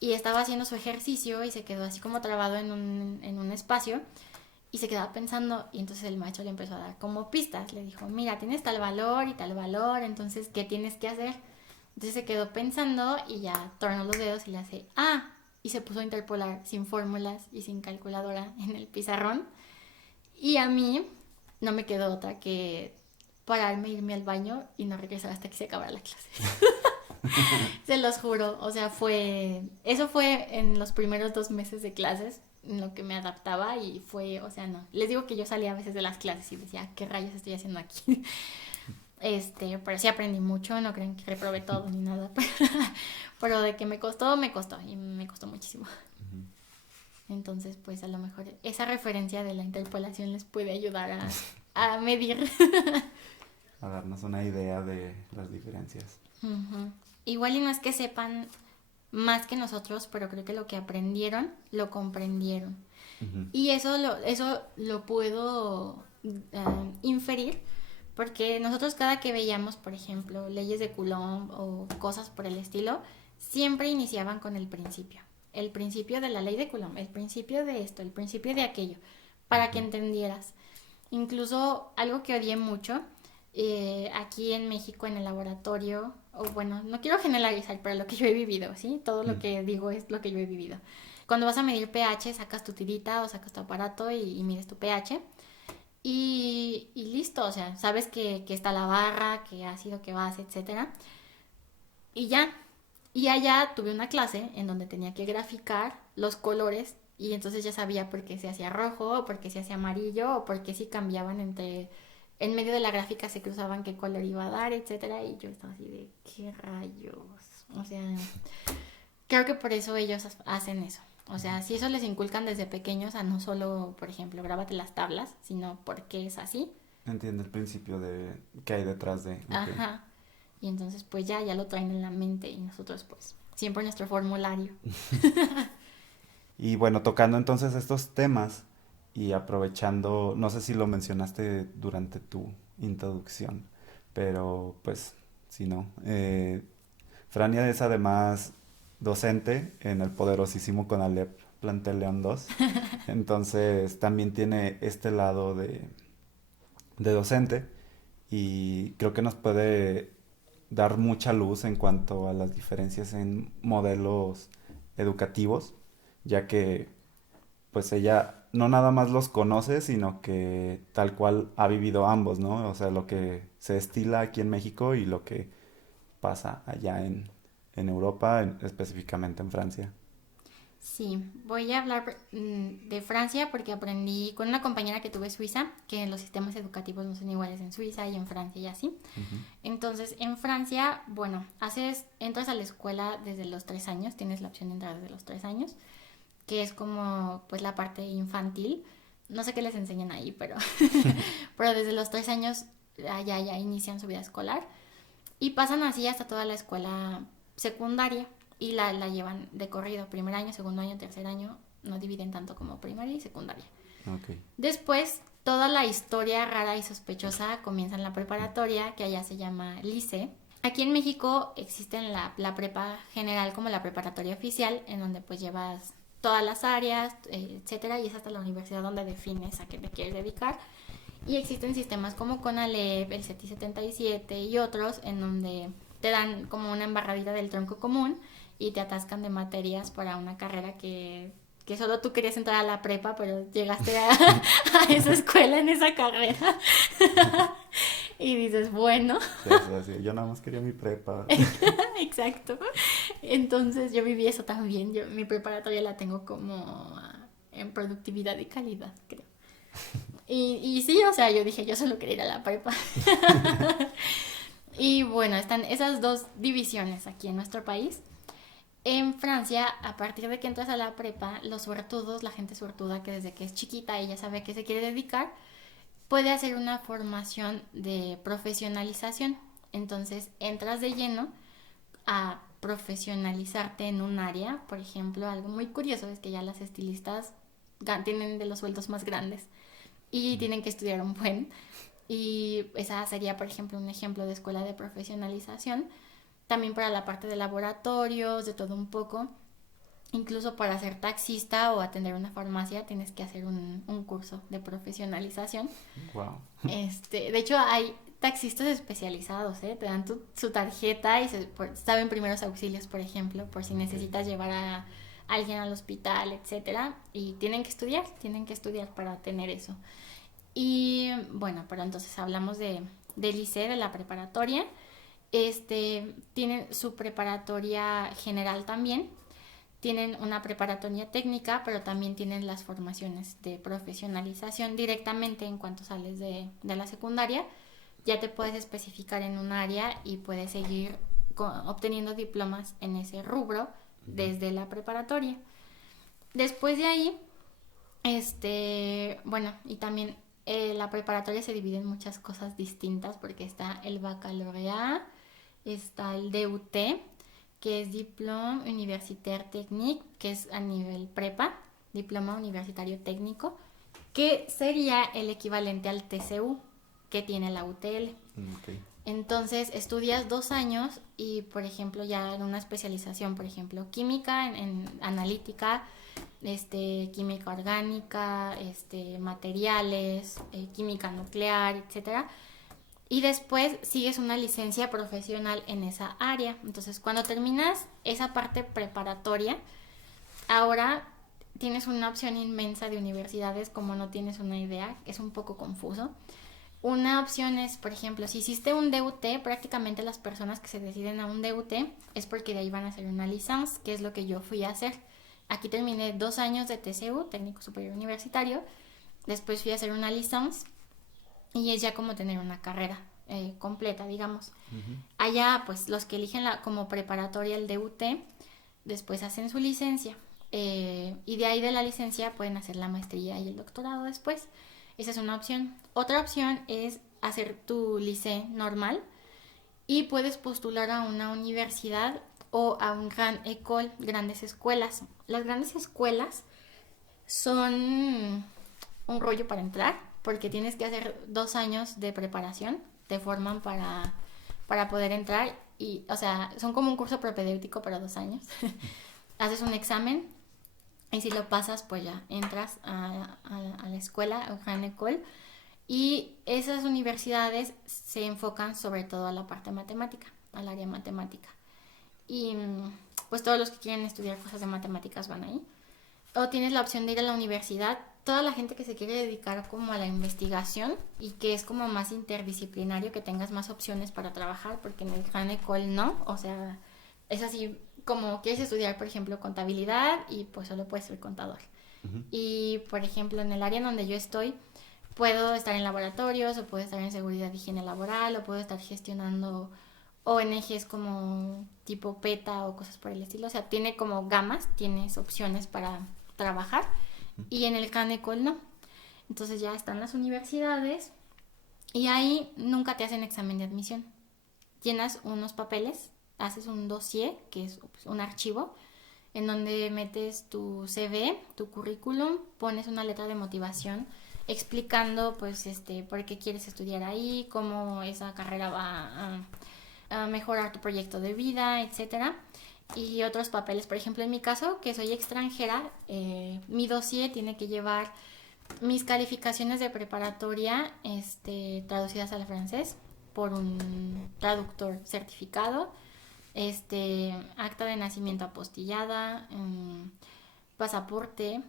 y estaba haciendo su ejercicio y se quedó así como trabado en un espacio y se quedaba pensando y entonces el maestro le empezó a dar como pistas. Le dijo, mira, tienes tal valor y tal valor, entonces, ¿qué tienes que hacer? Entonces se quedó pensando y ya tornó los dedos y le hace, ah, y se puso a interpolar sin fórmulas y sin calculadora en el pizarrón. Y a mí no me quedó otra que pararme, irme al baño y no regresar hasta que se acabara la clase. Se los juro, o sea, eso fue en los primeros 2 meses de clases, en lo que me adaptaba y fue, o sea, no. Les digo que yo salía a veces de las clases y decía, ¿qué rayos estoy haciendo aquí? Pero sí aprendí mucho, no creen que reprobé todo ni nada, pero de que me costó y me costó muchísimo. Entonces, pues a lo mejor esa referencia de la interpolación les puede ayudar a medir. A darnos una idea de las diferencias. Ujú. Igual y no es que sepan más que nosotros, pero creo que lo que aprendieron, lo comprendieron. Ujú. Y eso lo puedo inferir porque nosotros cada que veíamos, por ejemplo, leyes de Coulomb o cosas por el estilo, siempre iniciaban con el principio. El principio de la ley de Coulomb, el principio de esto, el principio de aquello, para que Ujú. entendieras. Incluso algo que odié mucho aquí en México en el laboratorio, o bueno, no quiero generalizar, pero lo que yo he vivido, ¿sí? Todo lo Mm. que digo es lo que yo he vivido. Cuando vas a medir pH, sacas tu tirita o sacas tu aparato y mides tu pH. Y listo, o sea, sabes que está la barra, que ácido, que base, etcétera. Y ya. Y allá tuve una clase en donde tenía que graficar los colores y entonces ya sabía por qué se hacía rojo, o por qué se hacía amarillo, o por qué si cambiaban en medio de la gráfica se cruzaban qué color iba a dar, etcétera. Y yo estaba así de, ¿qué rayos? O sea, creo que por eso ellos hacen eso. O sea, si eso les inculcan desde pequeños a no solo, por ejemplo, grábate las tablas, sino por qué es así. Entiendo el principio de que hay detrás de. Ok. Ajá. Y entonces pues ya lo traen en la mente y nosotros pues siempre nuestro formulario. Y bueno, tocando entonces estos temas y aprovechando, no sé si lo mencionaste durante tu introducción, pero pues si no. Frania es además docente en el poderosísimo CONALEP Plantel León 2. Entonces también tiene este lado de docente y creo que nos puede dar mucha luz en cuanto a las diferencias en modelos educativos, ya que pues ella no nada más los conoce, sino que tal cual ha vivido ambos, ¿no? O sea, lo que se estila aquí en México y lo que pasa allá en Europa, específicamente en Francia. Sí, voy a hablar de Francia porque aprendí con una compañera que tuve Suiza, que los sistemas educativos no son iguales en Suiza y en Francia y así. Ujú. Entonces, en Francia, bueno, entras a la escuela desde los 3 años, tienes la opción de entrar desde los 3 años, que es como pues la parte infantil. No sé qué les enseñan ahí, pero, pero desde los 3 años ya inician su vida escolar y pasan así hasta toda la escuela secundaria y la llevan de corrido, primer año, segundo año, tercer año, no dividen tanto como primaria y secundaria. Ok. Después, toda la historia rara y sospechosa comienza en la preparatoria, que allá se llama liceo. Aquí en México existe la prepa general como la preparatoria oficial, en donde pues llevas todas las áreas, etcétera, y es hasta la universidad donde defines a qué te quieres dedicar. Y existen sistemas como CONALEP, el CETI 77 y otros en donde te dan como una embarradita del tronco común y te atascan de materias para una carrera que solo tú querías entrar a la prepa, pero llegaste a esa escuela en esa carrera. Y dices, bueno. Sí, sí, sí. Yo nada más quería mi prepa. Exacto. Entonces yo viví eso también. Mi preparatoria la tengo como en productividad y calidad, creo. Y sí, o sea, yo dije, yo solo quería ir a la prepa. Y bueno, están esas dos divisiones aquí en nuestro país. En Francia, a partir de que entras a la prepa, los suertudos, la gente suertuda que desde que es chiquita ella sabe a qué se quiere dedicar, puede hacer una formación de profesionalización. Entonces entras de lleno a profesionalizarte en un área. Por ejemplo, algo muy curioso es que ya las estilistas tienen de los sueldos más grandes y tienen que estudiar un buen. Y esa sería, por ejemplo, un ejemplo de escuela de profesionalización. También para la parte de laboratorios, de todo un poco. Incluso para ser taxista o atender una farmacia tienes que hacer un curso de profesionalización. Wow. De hecho, hay taxistas especializados, ¿eh? Te dan su tarjeta y saben primeros auxilios, por ejemplo, por si necesitas llevar a alguien al hospital, etcétera. Y tienen que estudiar para tener eso. Y bueno, pero entonces hablamos del liceo, de la preparatoria. Tienen su preparatoria general también. Tienen una preparatoria técnica, pero también tienen las formaciones de profesionalización directamente en cuanto sales de la secundaria. Ya te puedes especificar en un área y puedes seguir obteniendo diplomas en ese rubro desde la preparatoria. Después de ahí, bueno, y también la preparatoria se divide en muchas cosas distintas porque está el baccalauréat, está el DUT, que es Diplôme Universitaire Technique, que es a nivel prepa, Diploma Universitario Técnico, que sería el equivalente al TCU que tiene la UTL. Okay. Entonces estudias 2 años y, por ejemplo, ya en una especialización, por ejemplo, química, en analítica, química orgánica, materiales, química nuclear, etcétera. Y después sigues una licencia profesional en esa área. Entonces, cuando terminas esa parte preparatoria, ahora tienes una opción inmensa de universidades, como no tienes una idea, es un poco confuso. Una opción es, por ejemplo, si hiciste un DUT, prácticamente las personas que se deciden a un DUT es porque de ahí van a hacer una licence, que es lo que yo fui a hacer. Aquí terminé 2 años de TCU, Técnico Superior Universitario, después fui a hacer una licence y es ya como tener una carrera completa, digamos. Uh-huh. Allá, pues, los que eligen como preparatoria el DUT, después hacen su licencia y de ahí de la licencia pueden hacer la maestría y el doctorado después. Esa es una opción. Otra opción es hacer tu liceo normal y puedes postular a una universidad o a un gran école, grandes escuelas. Las grandes escuelas son un rollo para entrar porque tienes que hacer 2 años de preparación, te forman para poder entrar y, o sea, son como un curso propedéutico para 2 años. Haces un examen y si lo pasas, pues ya entras a la escuela, a un gran école. Y esas universidades se enfocan sobre todo a la parte matemática, al área matemática. Y pues todos los que quieren estudiar cosas de matemáticas van ahí. O tienes la opción de ir a la universidad. Toda la gente que se quiere dedicar como a la investigación y que es como más interdisciplinario, que tengas más opciones para trabajar, porque en el Gran École no, o sea, es así como quieres estudiar, por ejemplo, contabilidad y pues solo puedes ser contador. Ujú. Y, por ejemplo, en el área en donde yo estoy, puedo estar en laboratorios o puedo estar en seguridad y higiene laboral o puedo estar gestionando ONGs como tipo PETA o cosas por el estilo. O sea, tiene como gamas, tienes opciones para trabajar y en el Canecol no. Entonces ya están las universidades y ahí nunca te hacen examen de admisión. Llenas unos papeles, haces un dossier, que es pues, un archivo, en donde metes tu CV, tu currículum, pones una letra de motivación explicando pues por qué quieres estudiar ahí, cómo esa carrera va a mejorar tu proyecto de vida, etcétera. Y otros papeles, por ejemplo, en mi caso, que soy extranjera, mi dossier tiene que llevar mis calificaciones de preparatoria traducidas al francés por un traductor certificado, acta de nacimiento apostillada, pasaporte,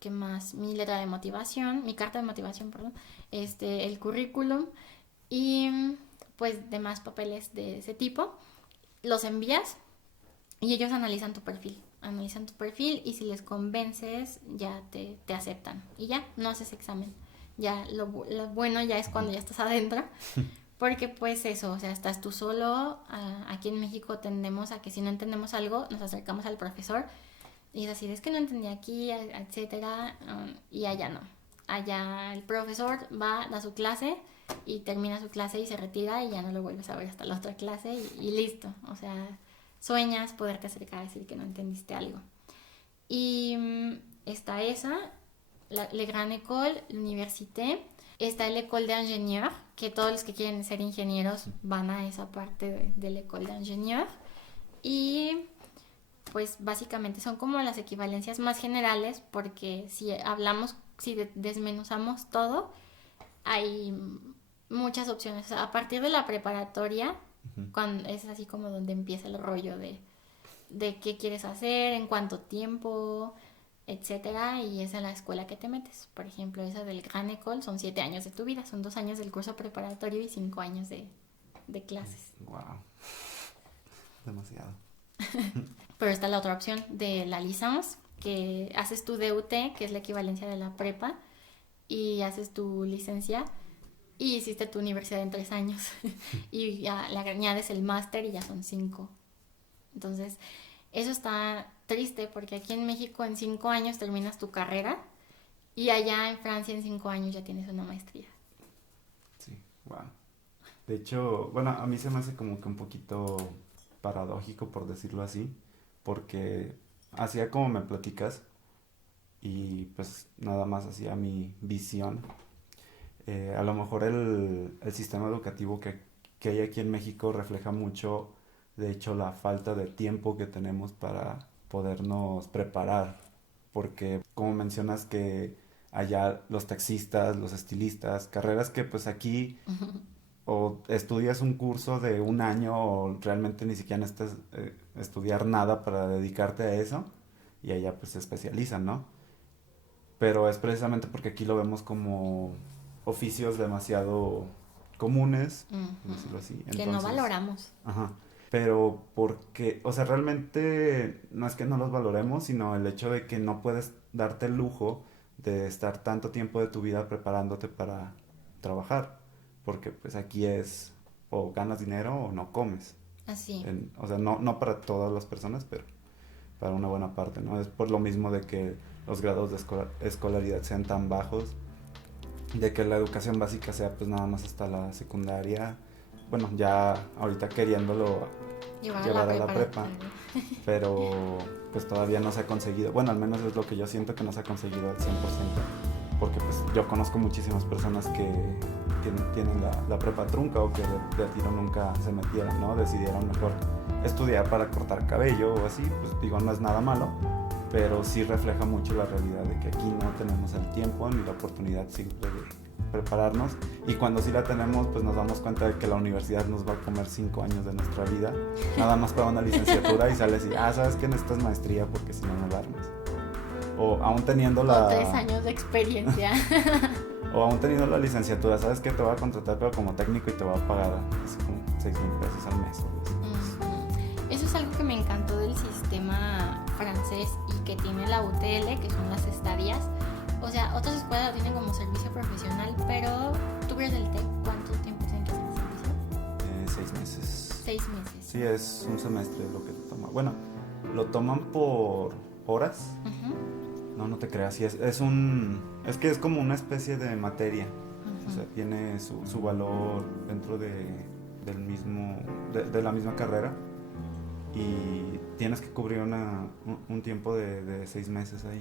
¿qué más? Mi letra de motivación, mi carta de motivación, perdón, el currículum y pues demás papeles de ese tipo. Los envías y ellos analizan tu perfil y si les convences ya te aceptan y ya no haces examen. Ya lo bueno ya es cuando ya estás adentro, porque pues eso, o sea, estás tú solo. Aquí en México tendemos a que si no entendemos algo nos acercamos al profesor y es así, es que no entendí aquí, etcétera, y allá no. Allá el profesor va, da su clase y termina su clase y se retira y ya no lo vuelves a ver hasta la otra clase y listo. O sea, sueñas poderte acercar a decir que no entendiste algo. Y está esa, Le Grand École, l'Université. Está el École d'Ingénieur, que todos los que quieren ser ingenieros van a esa parte del École d'Ingénieur. Y pues básicamente son como las equivalencias más generales, porque si desmenuzamos todo, hay muchas opciones. O sea, a partir de la preparatoria, cuando es así como donde empieza el rollo de qué quieres hacer, en cuánto tiempo, etcétera, y esa es la escuela que te metes. Por ejemplo, esa del Grand École son 7 años de tu vida, son 2 años del curso preparatorio y 5 años de clases. Wow. Demasiado. Pero está la otra opción de la licence, que haces tu DUT, que es la equivalencia de la prepa, y haces tu licencia y hiciste tu universidad en 3 años y ya le añades el máster y ya son 5. Entonces eso está triste porque aquí en México en 5 años terminas tu carrera y allá en Francia en 5 años ya tienes una maestría. Sí, wow. De hecho, bueno, a mí se me hace como que un poquito paradójico, por decirlo así, porque hacía como me platicas y pues nada más hacía mi visión. A lo mejor el sistema educativo que hay aquí en México refleja mucho, de hecho, la falta de tiempo que tenemos para podernos preparar, porque como mencionas que allá los taxistas, los estilistas, carreras que pues aquí o estudias un curso de 1 año o realmente ni siquiera necesitas estudiar nada para dedicarte a eso y allá pues se especializan, ¿no? Pero es precisamente porque aquí lo vemos como oficios demasiado comunes, por decirlo así. Entonces, que no valoramos. Ajá. Pero porque, o sea, realmente no es que no los valoremos, sino el hecho de que no puedes darte el lujo de estar tanto tiempo de tu vida preparándote para trabajar, porque pues aquí es o ganas dinero o no comes. Así. O sea, no para todas las personas, pero para una buena parte, ¿no? Es por lo mismo de que los grados de escolaridad sean tan bajos, de que la educación básica sea pues nada más hasta la secundaria, bueno, ya ahorita queriéndolo llevar a la prepa, pero pues todavía no se ha conseguido, bueno, al menos es lo que yo siento, que no se ha conseguido al 100%, porque pues yo conozco muchísimas personas que tienen la prepa trunca o que de tiro nunca se metieron, ¿no? Decidieron mejor estudiar para cortar cabello o así, pues digo, no es nada malo, pero sí refleja mucho la realidad de que aquí no tenemos el tiempo ni la oportunidad siempre de prepararnos, y cuando sí la tenemos pues nos damos cuenta de que la universidad nos va a comer 5 años de nuestra vida nada más para una licenciatura y sales y sabes que necesitas maestría porque si no la armas, o aún teniendo o 3 años de experiencia o aún teniendo la licenciatura, sabes que te voy a contratar pero como técnico y te voy a pagar así como 6,000 pesos al mes. Eso es algo que francés y que tiene la UTL, que son las estadías. O sea, otras escuelas lo tienen como servicio profesional, pero tú eres del TEC, ¿cuánto tiempo tienen que hacer el servicio? 6 meses. 6 meses. Sí, es un semestre lo que te toma. Bueno, lo toman por horas. No te creas. Sí, es que es como una especie de materia. O sea, tiene su valor dentro de la misma carrera. Y tienes que cubrir un tiempo de 6 meses ahí.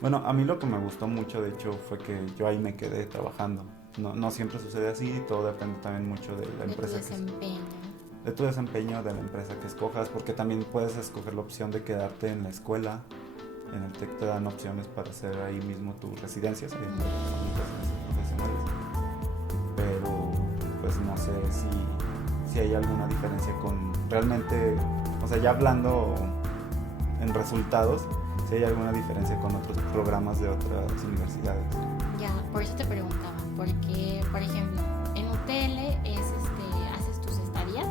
Bueno, a mí lo que me gustó mucho, de hecho, fue que yo ahí me quedé trabajando. No siempre sucede así, todo depende también mucho de la empresa. De tu desempeño, de la empresa que escojas, porque también puedes escoger la opción de quedarte en la escuela. En el TEC te dan opciones para hacer ahí mismo tu residencia, hay profesionales. Pero, pues no sé si hay alguna diferencia con realmente, o sea, ya hablando en resultados, si hay alguna diferencia con otros programas de otras universidades. Ya, por eso te preguntaba, porque, por ejemplo, en UTL haces tus estadías,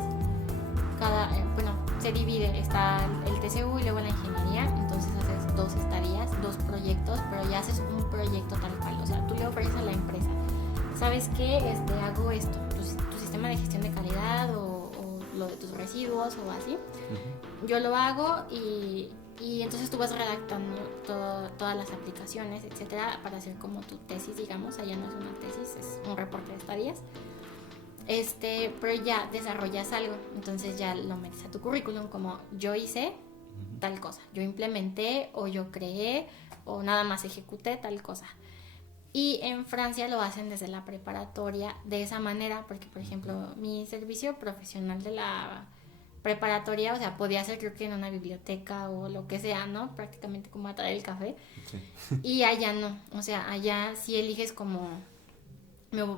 se divide, está el TCU y luego la ingeniería, entonces haces 2 estadías, 2 proyectos, pero ya haces un proyecto tal cual, o sea, tú le ofreces a la empresa, ¿sabes qué? Hago esto, tu sistema de gestión de calidad o lo de tus residuos o así, yo lo hago y entonces tú vas redactando todas las aplicaciones, etcétera, para hacer como tu tesis, digamos. Allá no es una tesis, es un reporte de estadías. Pero ya desarrollas algo, entonces ya lo metes a tu currículum como yo hice tal cosa, yo implementé o yo creé o nada más ejecuté tal cosa. Y en Francia lo hacen desde la preparatoria de esa manera, porque por ejemplo mi servicio profesional de la preparatoria, o sea, podía ser creo que en una biblioteca o lo que sea, ¿no? Prácticamente como a traer el café. Sí. Y allá no, o sea, allá sí eliges como,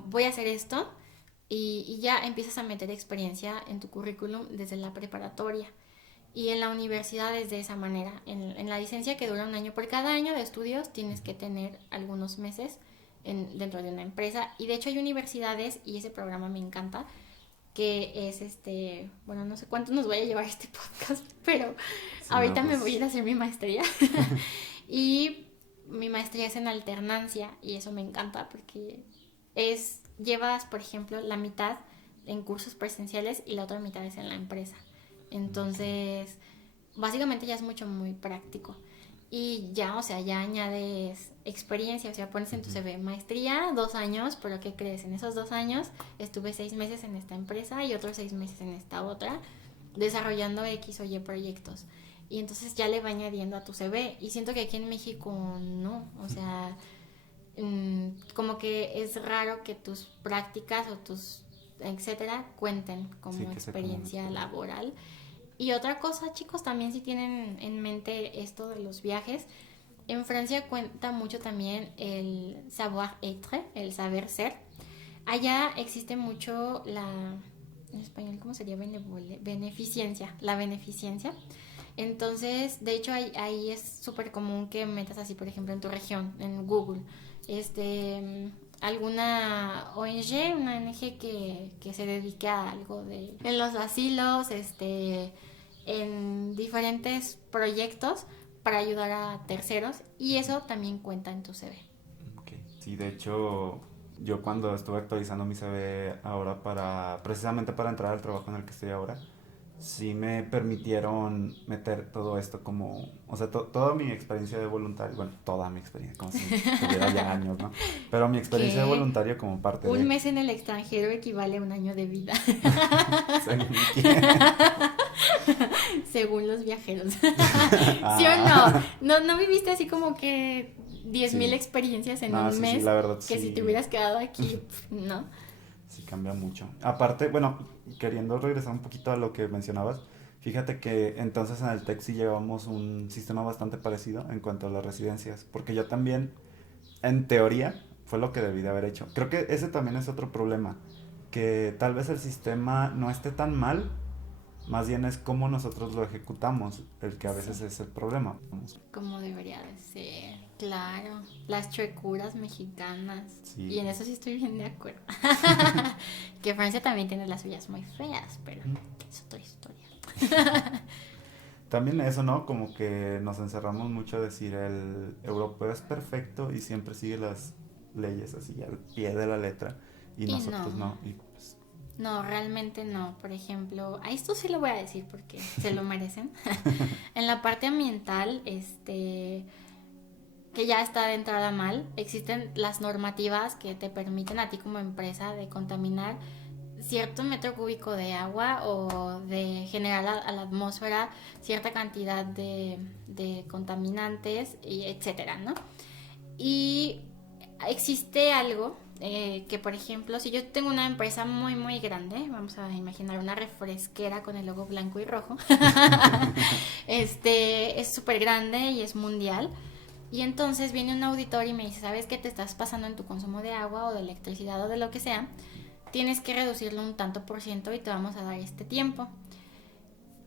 voy a hacer esto y ya empiezas a meter experiencia en tu currículum desde la preparatoria. Y en la universidad es de esa manera, en la licencia que dura 1 año. Por cada año de estudios tienes que tener algunos meses dentro de una empresa. Y de hecho hay universidades, y ese programa me encanta, que es bueno, no sé cuánto nos vaya a llevar este podcast, pero sí, ahorita me voy a ir a hacer mi maestría. Y mi maestría es en alternancia y eso me encanta porque llevas, por ejemplo, la mitad en cursos presenciales y la otra mitad es en la empresa. Entonces, básicamente ya es muy práctico. Y ya, o sea, ya añades experiencia, o sea, pones en tu CV maestría, 2 años, pero ¿qué crees? En esos 2 años estuve 6 meses en esta empresa y otros 6 meses en esta otra, desarrollando X o Y proyectos. Y entonces ya le va añadiendo a tu CV. Y siento que aquí en México no, o sea, como que es raro que tus prácticas o tus etcétera cuenten como experiencia laboral. Y otra cosa, chicos, también si tienen en mente esto de los viajes, en Francia cuenta mucho también el savoir-être, el saber ser. Allá existe mucho en español, ¿cómo sería? Beneficencia, la beneficencia. Entonces, de hecho, ahí es súper común que metas así, por ejemplo, en tu región, en Google, alguna ONG, una ONG que se dedique a algo en los asilos, en diferentes proyectos para ayudar a terceros, y eso también cuenta en tu CV. Okay. Sí, de hecho, yo cuando estuve actualizando mi CV ahora precisamente para entrar al trabajo en el que estoy ahora, sí me permitieron meter todo esto como, o sea, toda mi experiencia de voluntario, bueno, toda mi experiencia, como si tuviera ya años, ¿no? Pero mi experiencia de voluntario como parte Un mes en el extranjero equivale a 1 año de vida. ¿Según quién? Según los viajeros. ¿Sí o no? ¿No viviste así como que 10,000 experiencias en un mes? Sí, la verdad, que si te hubieras quedado aquí, ¿no? Sí, cambia mucho. Aparte, bueno, queriendo regresar un poquito a lo que mencionabas, fíjate que entonces en el TEC sí llevamos un sistema bastante parecido en cuanto a las residencias, porque yo también, en teoría, fue lo que debí de haber hecho. Creo que ese también es otro problema, que tal vez el sistema no esté tan mal, más bien es cómo nosotros lo ejecutamos, el que a veces es el problema. Como debería de ser, claro. Las chuecuras mexicanas. Sí. Y en eso sí estoy bien de acuerdo. Que Francia también tiene las suyas muy feas, pero es otra historia. También eso, ¿no? Como que nos encerramos mucho a decir el europeo es perfecto y siempre sigue las leyes así al pie de la letra y Y nosotros no, no. Y pues, no, realmente no. Por ejemplo, a esto sí lo voy a decir porque se lo merecen. En la parte ambiental, que ya está de entrada mal, existen las normativas que te permiten a ti como empresa de contaminar cierto metro cúbico de agua o de generar a la atmósfera cierta cantidad de contaminantes, y etcétera, ¿no? Y existe algo que, por ejemplo, si yo tengo una empresa muy, muy grande, vamos a imaginar una refresquera con el logo blanco y rojo, es súper grande y es mundial. Y entonces viene un auditor y me dice, ¿sabes qué te estás pasando en tu consumo de agua o de electricidad o de lo que sea? Tienes que reducirlo un tanto por ciento y te vamos a dar este tiempo.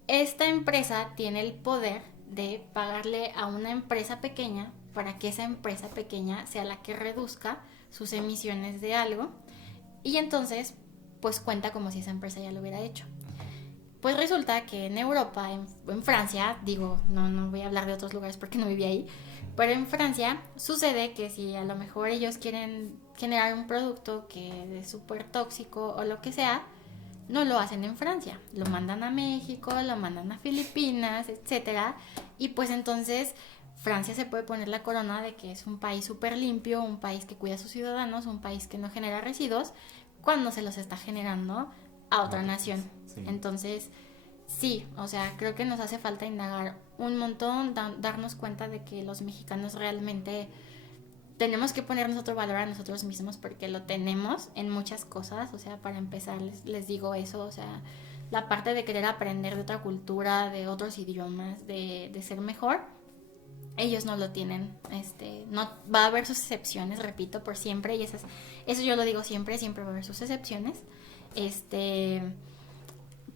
Esta empresa tiene el poder de pagarle a una empresa pequeña para que esa empresa pequeña sea la que reduzca sus emisiones de algo y entonces pues cuenta como si esa empresa ya lo hubiera hecho. Pues resulta que en Europa, en Francia, digo, no voy a hablar de otros lugares porque no viví ahí, pero en Francia sucede que si a lo mejor ellos quieren generar un producto que es súper tóxico o lo que sea, no lo hacen en Francia, lo mandan a México, lo mandan a Filipinas, etcétera, y pues entonces Francia se puede poner la corona de que es un país súper limpio, un país que cuida a sus ciudadanos, un país que no genera residuos, cuando se los está generando a otra nación. sí. Entonces, sí, o sea, creo que nos hace falta indagar un montón, darnos cuenta de que los mexicanos realmente tenemos que ponernos otro valor a nosotros mismos porque lo tenemos en muchas cosas. O sea, para empezar les digo eso, o sea, la parte de querer aprender de otra cultura, de otros idiomas, de ser mejor, ellos no lo tienen. No va a haber sus excepciones, repito, por siempre, y eso yo lo digo siempre, siempre va a haber sus excepciones.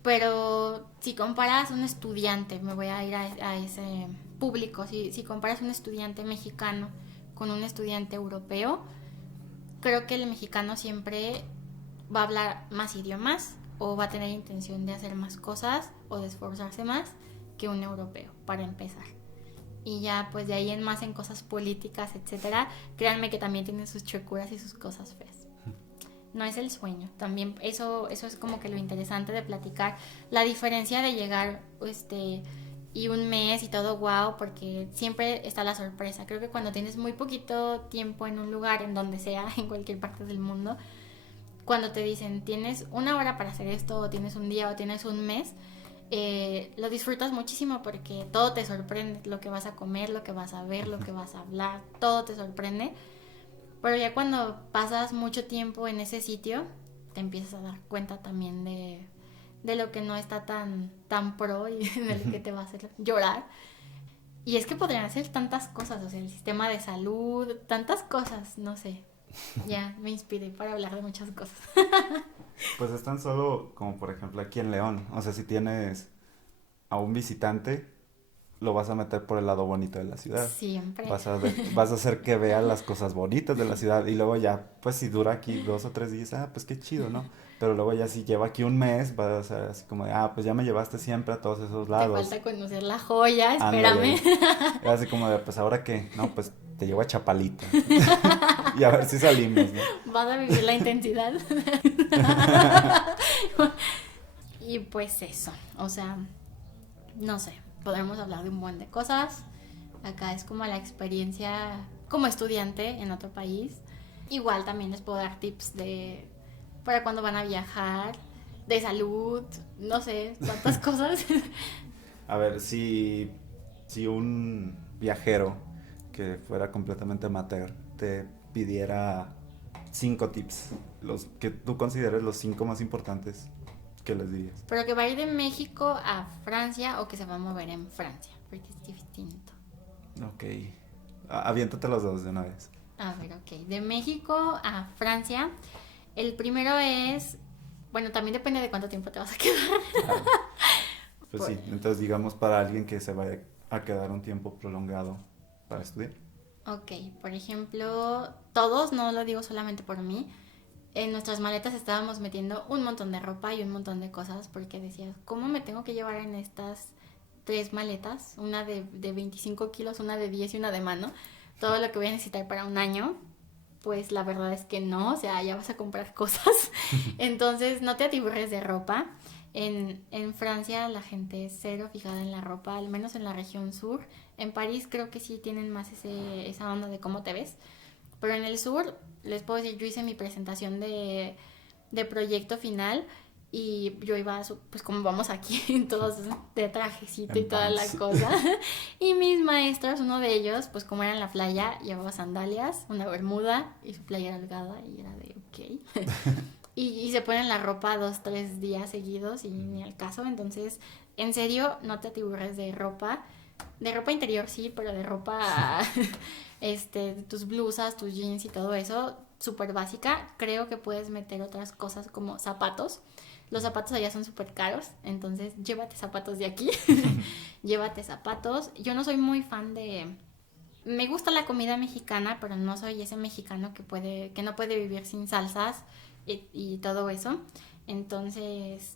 Pero si comparas un estudiante, me voy a ir a ese público, si comparas un estudiante mexicano con un estudiante europeo, creo que el mexicano siempre va a hablar más idiomas o va a tener intención de hacer más cosas o de esforzarse más que un europeo, para empezar. Y ya pues de ahí en más en cosas políticas, etcétera, créanme que también tienen sus chocuras y sus cosas feas. No es el sueño, también eso es como que lo interesante de platicar, la diferencia de llegar y un mes y todo wow, porque siempre está la sorpresa. Creo que cuando tienes muy poquito tiempo en un lugar, en donde sea, en cualquier parte del mundo, cuando te dicen tienes una hora para hacer esto, o tienes un día, o tienes un mes, lo disfrutas muchísimo porque todo te sorprende, lo que vas a comer, lo que vas a ver, lo que vas a hablar, todo te sorprende. Pero ya cuando pasas mucho tiempo en ese sitio, te empiezas a dar cuenta también de lo que no está tan pro y de lo que te va a hacer llorar. Y es que podrían hacer tantas cosas, o sea, el sistema de salud, tantas cosas, no sé. Ya me inspiré para hablar de muchas cosas. Pues es tan solo como por ejemplo aquí en León. O sea, si tienes a un visitante, lo vas a meter por el lado bonito de la ciudad. Siempre. Vas a hacer que vea las cosas bonitas de la ciudad y luego ya, pues si dura aquí 2 o 3 días, pues qué chido, ¿no? Pero luego ya si lleva aquí un mes, va a ser así como de, pues ya me llevaste siempre a todos esos Te lados. falta conocer la joya, Ándale. espérame. Así como de, pues ahora qué, no, pues te llevo a Chapalita. Y a ver si salimos, ¿no? Vas a vivir la intensidad. Y pues eso, o sea, no sé, podremos hablar de un buen de cosas. Acá es como la experiencia como estudiante en otro país. Igual también les puedo dar tips para cuando van a viajar, de salud, no sé, tantas cosas. A ver, si un viajero que fuera completamente amateur te pidiera 5 tips, los que tú consideres los 5 más importantes, ¿qué les dirías? Pero que va a ir de México a Francia o que se va a mover en Francia, porque es distinto. Ok. Aviéntate los dos de una vez. A ver, ok. De México a Francia, el primero es, bueno, también depende de cuánto tiempo te vas a quedar. Claro. Pues sí, entonces digamos para alguien que se vaya a quedar un tiempo prolongado para estudiar. Ok, por ejemplo, todos, no lo digo solamente por mí, en nuestras maletas estábamos metiendo un montón de ropa y un montón de cosas porque decías, ¿cómo me tengo que llevar en estas 3 maletas, una de 25 kilos, una de 10 y una de mano, todo lo que voy a necesitar para un año. Pues la verdad es que no, o sea, ya vas a comprar cosas. Entonces no te atiborres de ropa. En Francia la gente es cero fijada en la ropa, al menos en la región sur. En París creo que sí tienen más esa onda de cómo te ves. Pero en el sur, les puedo decir, yo hice mi presentación de proyecto final y yo iba, pues como vamos aquí, todos de trajecito y toda la cosa. Y mis maestros, uno de ellos, pues como era en la playa, llevaba sandalias, una bermuda y su playera holgada y era de ok. Y se ponen la ropa 2-3 días seguidos y ni al caso. Entonces, en serio, no te atiburres de ropa. De ropa interior sí, pero de ropa, tus blusas, tus jeans y todo eso, súper básica. Creo que puedes meter otras cosas como zapatos. Los zapatos allá son súper caros, entonces llévate zapatos de aquí. Llévate zapatos. Yo no soy muy fan de... Me gusta la comida mexicana, pero no soy ese mexicano que no puede vivir sin salsas y todo eso. Entonces,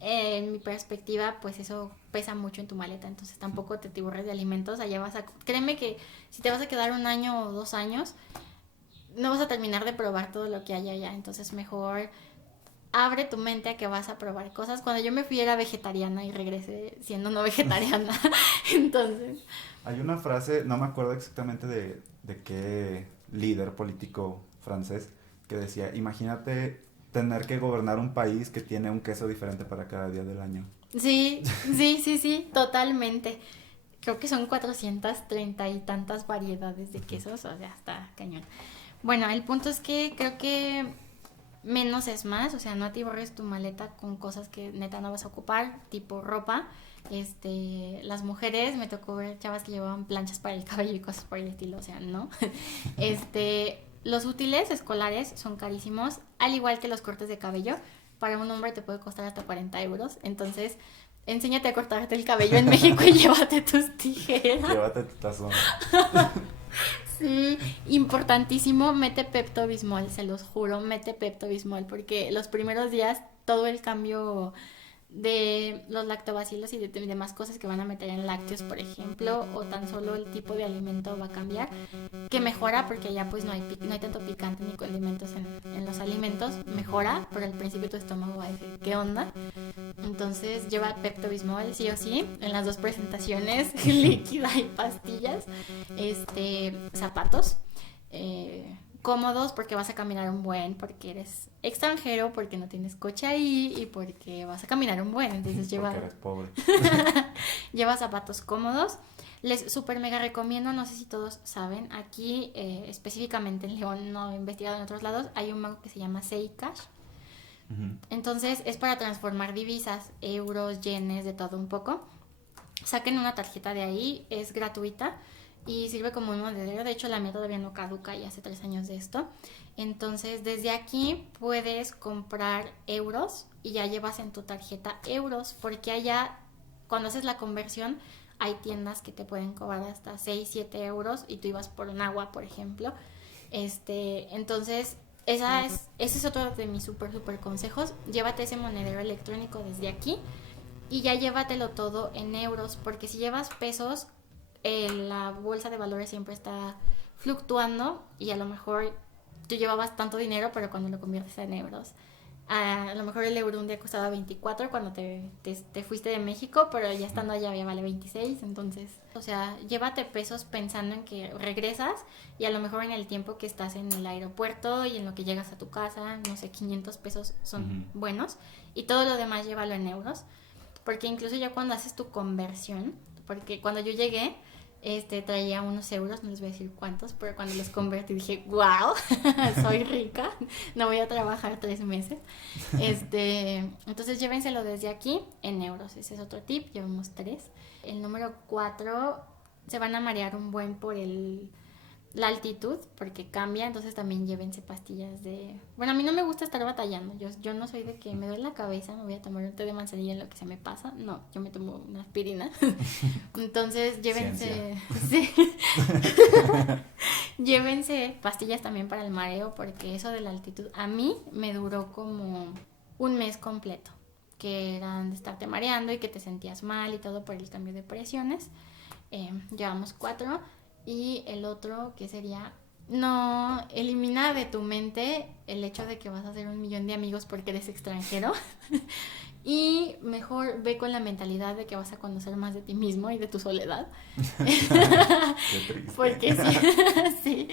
en mi perspectiva, pues eso pesa mucho en tu maleta. Entonces tampoco te atiborres de alimentos. Allá créeme que si te vas a quedar 1 año o 2 años, no vas a terminar de probar todo lo que hay allá. Entonces mejor abre tu mente a que vas a probar cosas. Cuando yo me fui era vegetariana y regresé siendo no vegetariana. Entonces... Hay una frase, no me acuerdo exactamente de qué líder político francés, que decía, imagínate tener que gobernar un país que tiene un queso diferente para cada día del año. Sí, totalmente. Creo que son 430 y tantas variedades de quesos, o sea, está cañón. Bueno, el punto es que creo que menos es más, o sea, no atiborres tu maleta con cosas que neta no vas a ocupar, tipo ropa. Las mujeres, me tocó ver chavas que llevaban planchas para el cabello y cosas por el estilo, o sea, no. Los útiles escolares son carísimos, al igual que los cortes de cabello. Para un hombre te puede costar hasta 40 euros, entonces enséñate a cortarte el cabello en México y llévate tus tijeras. Llévate tu tazón. Sí, importantísimo, mete Pepto-Bismol, se los juro, mete Pepto-Bismol, porque los primeros días todo el cambio de los lactobacilos y de demás cosas que van a meter en lácteos, por ejemplo, o tan solo el tipo de alimento va a cambiar, que mejora porque ya pues no hay tanto picante ni condimentos en los alimentos, mejora, pero al principio tu estómago va a decir, ¿qué onda? Entonces lleva Pepto-Bismol sí o sí, en las 2 presentaciones, líquida y pastillas, zapatos, cómodos porque vas a caminar un buen, porque eres extranjero, porque no tienes coche ahí y porque vas a caminar un buen, entonces porque eres pobre. Lleva zapatos cómodos. Les super mega recomiendo, no sé si todos saben, aquí específicamente en León, no he investigado en otros lados, hay un banco que se llama Seicash. Entonces es para transformar divisas, euros, yenes, de todo un poco. Saquen una tarjeta de ahí, es gratuita y sirve como un monedero. De hecho la mía todavía no caduca y hace 3 años de esto. Entonces desde aquí puedes comprar euros y ya llevas en tu tarjeta euros, porque allá cuando haces la conversión hay tiendas que te pueden cobrar hasta 6-7 euros y tú ibas por un agua, por ejemplo. Entonces ese es otro de mis súper consejos. Llévate ese monedero electrónico desde aquí y ya llévatelo todo en euros, porque si llevas pesos, la bolsa de valores siempre está fluctuando y a lo mejor tú llevabas tanto dinero, pero cuando lo conviertes en euros, a lo mejor el euro un día costaba 24 cuando te fuiste de México, pero ya estando allá ya vale 26. Entonces, o sea, llévate pesos pensando en que regresas y a lo mejor en el tiempo que estás en el aeropuerto y en lo que llegas a tu casa, no sé, 500 pesos son buenos, y todo lo demás llévalo en euros, porque incluso ya cuando haces tu conversión, porque cuando yo llegué traía unos euros, no les voy a decir cuántos, pero cuando los convertí dije, wow, soy rica, no voy a trabajar 3 meses. Entonces llévenselo desde aquí en euros, ese es otro tip, llevamos 3. El número 4, se van a marear un buen por la altitud, porque cambia, entonces también llévense pastillas de... Bueno, a mí no me gusta estar batallando, yo no soy de que me duele la cabeza, me voy a tomar un té de manzanilla en lo que se me pasa, no, yo me tomo una aspirina. Entonces llévense... Sí. Llévense pastillas también para el mareo, porque eso de la altitud a mí me duró como un mes completo. que eran de estarte mareando y que te sentías mal y todo por el cambio de presiones. Llevamos 4. Y el otro que sería, no, elimina de tu mente el hecho de que vas a hacer 1,000,000 de amigos porque eres extranjero. Y mejor ve con la mentalidad de que vas a conocer más de ti mismo y de tu soledad. Qué triste. Porque sí, sí,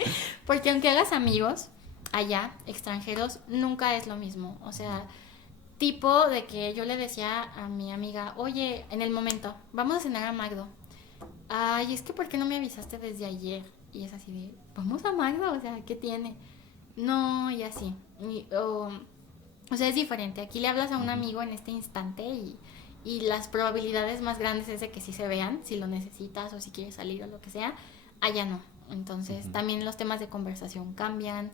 porque aunque hagas amigos allá, extranjeros, nunca es lo mismo. O sea, tipo de que yo le decía a mi amiga, oye, en el momento, vamos a cenar a Magdo. Ay, es que ¿por qué no me avisaste desde ayer? Y es así de, vamos a Magdo, o sea, ¿qué tiene? No, y así. O sea, es diferente. Aquí le hablas a un amigo en este instante y las probabilidades más grandes es de que sí se vean, si lo necesitas o si quieres salir o lo que sea. Allá no. Entonces, también los temas de conversación cambian,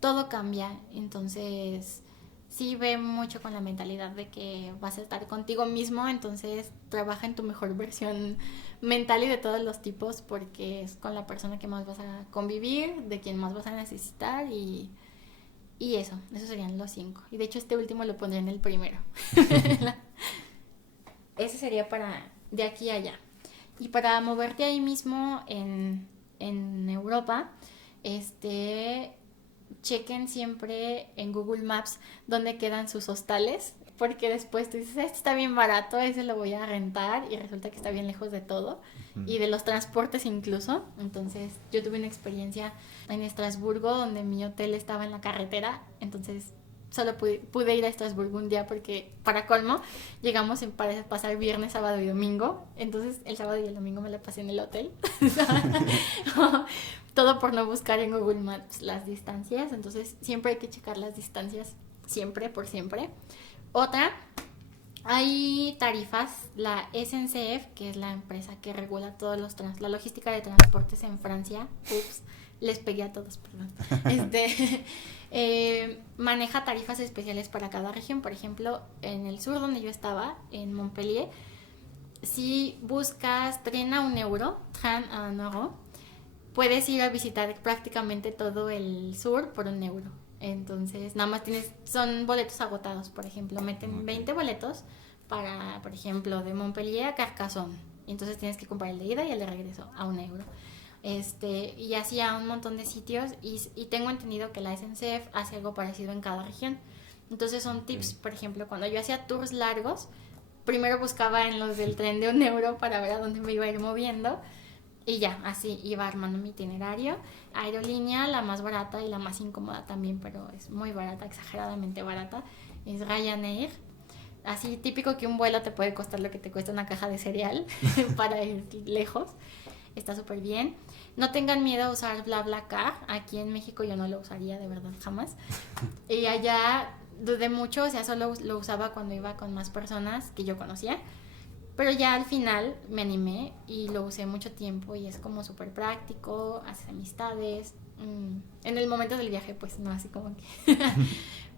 todo cambia. Entonces, sí ve mucho con la mentalidad de que vas a estar contigo mismo. Entonces, trabaja en tu mejor versión mental y de todos los tipos porque es con la persona que más vas a convivir, de quien más vas a necesitar y esos serían los 5. Y de hecho este último lo pondré en el primero. Ese sería para de aquí a allá. Y para moverte ahí mismo en Europa, chequen siempre en Google Maps dónde quedan sus hostales, porque después tú dices, este está bien barato, ese lo voy a rentar, y resulta que está bien lejos de todo, y de los transportes incluso. Entonces yo tuve una experiencia en Estrasburgo donde mi hotel estaba en la carretera, entonces solo pude ir a Estrasburgo un día porque, para colmo, llegamos para pasar viernes, sábado y domingo. Entonces el sábado y el domingo me la pasé en el hotel. Todo por no buscar en Google Maps las distancias. Entonces siempre hay que checar las distancias, siempre, por siempre. Otra, hay tarifas, la SNCF, que es la empresa que regula todos la logística de transportes en Francia. Ups, les pegué a todos, perdón. Maneja tarifas especiales para cada región. Por ejemplo, en el sur donde yo estaba, en Montpellier, si buscas tren a 1 euro, puedes ir a visitar prácticamente todo el sur por 1 euro. Entonces, nada más son boletos agotados, por ejemplo, meten 20 boletos para, por ejemplo, de Montpellier a Carcassonne. Entonces tienes que comprar el de ida y el de regreso a 1 euro. Y así a un montón de sitios y tengo entendido que la SNCF hace algo parecido en cada región. Entonces son tips, por ejemplo, cuando yo hacía tours largos, primero buscaba en los del tren de 1 euro para ver a dónde me iba a ir moviendo y ya, así iba armando mi itinerario. Aerolínea, la más barata y la más incómoda también, pero es muy barata, exageradamente barata, es Ryanair. Así típico que un vuelo te puede costar lo que te cuesta una caja de cereal para ir lejos. Está súper bien. No tengan miedo a usar BlaBlaCar. Aquí en México yo no lo usaría, de verdad, jamás. Y allá dudé mucho, o sea, solo lo usaba cuando iba con más personas que yo conocía. Pero ya al final me animé y lo usé mucho tiempo y es como súper práctico, haces amistades. En el momento del viaje, pues no, así como que...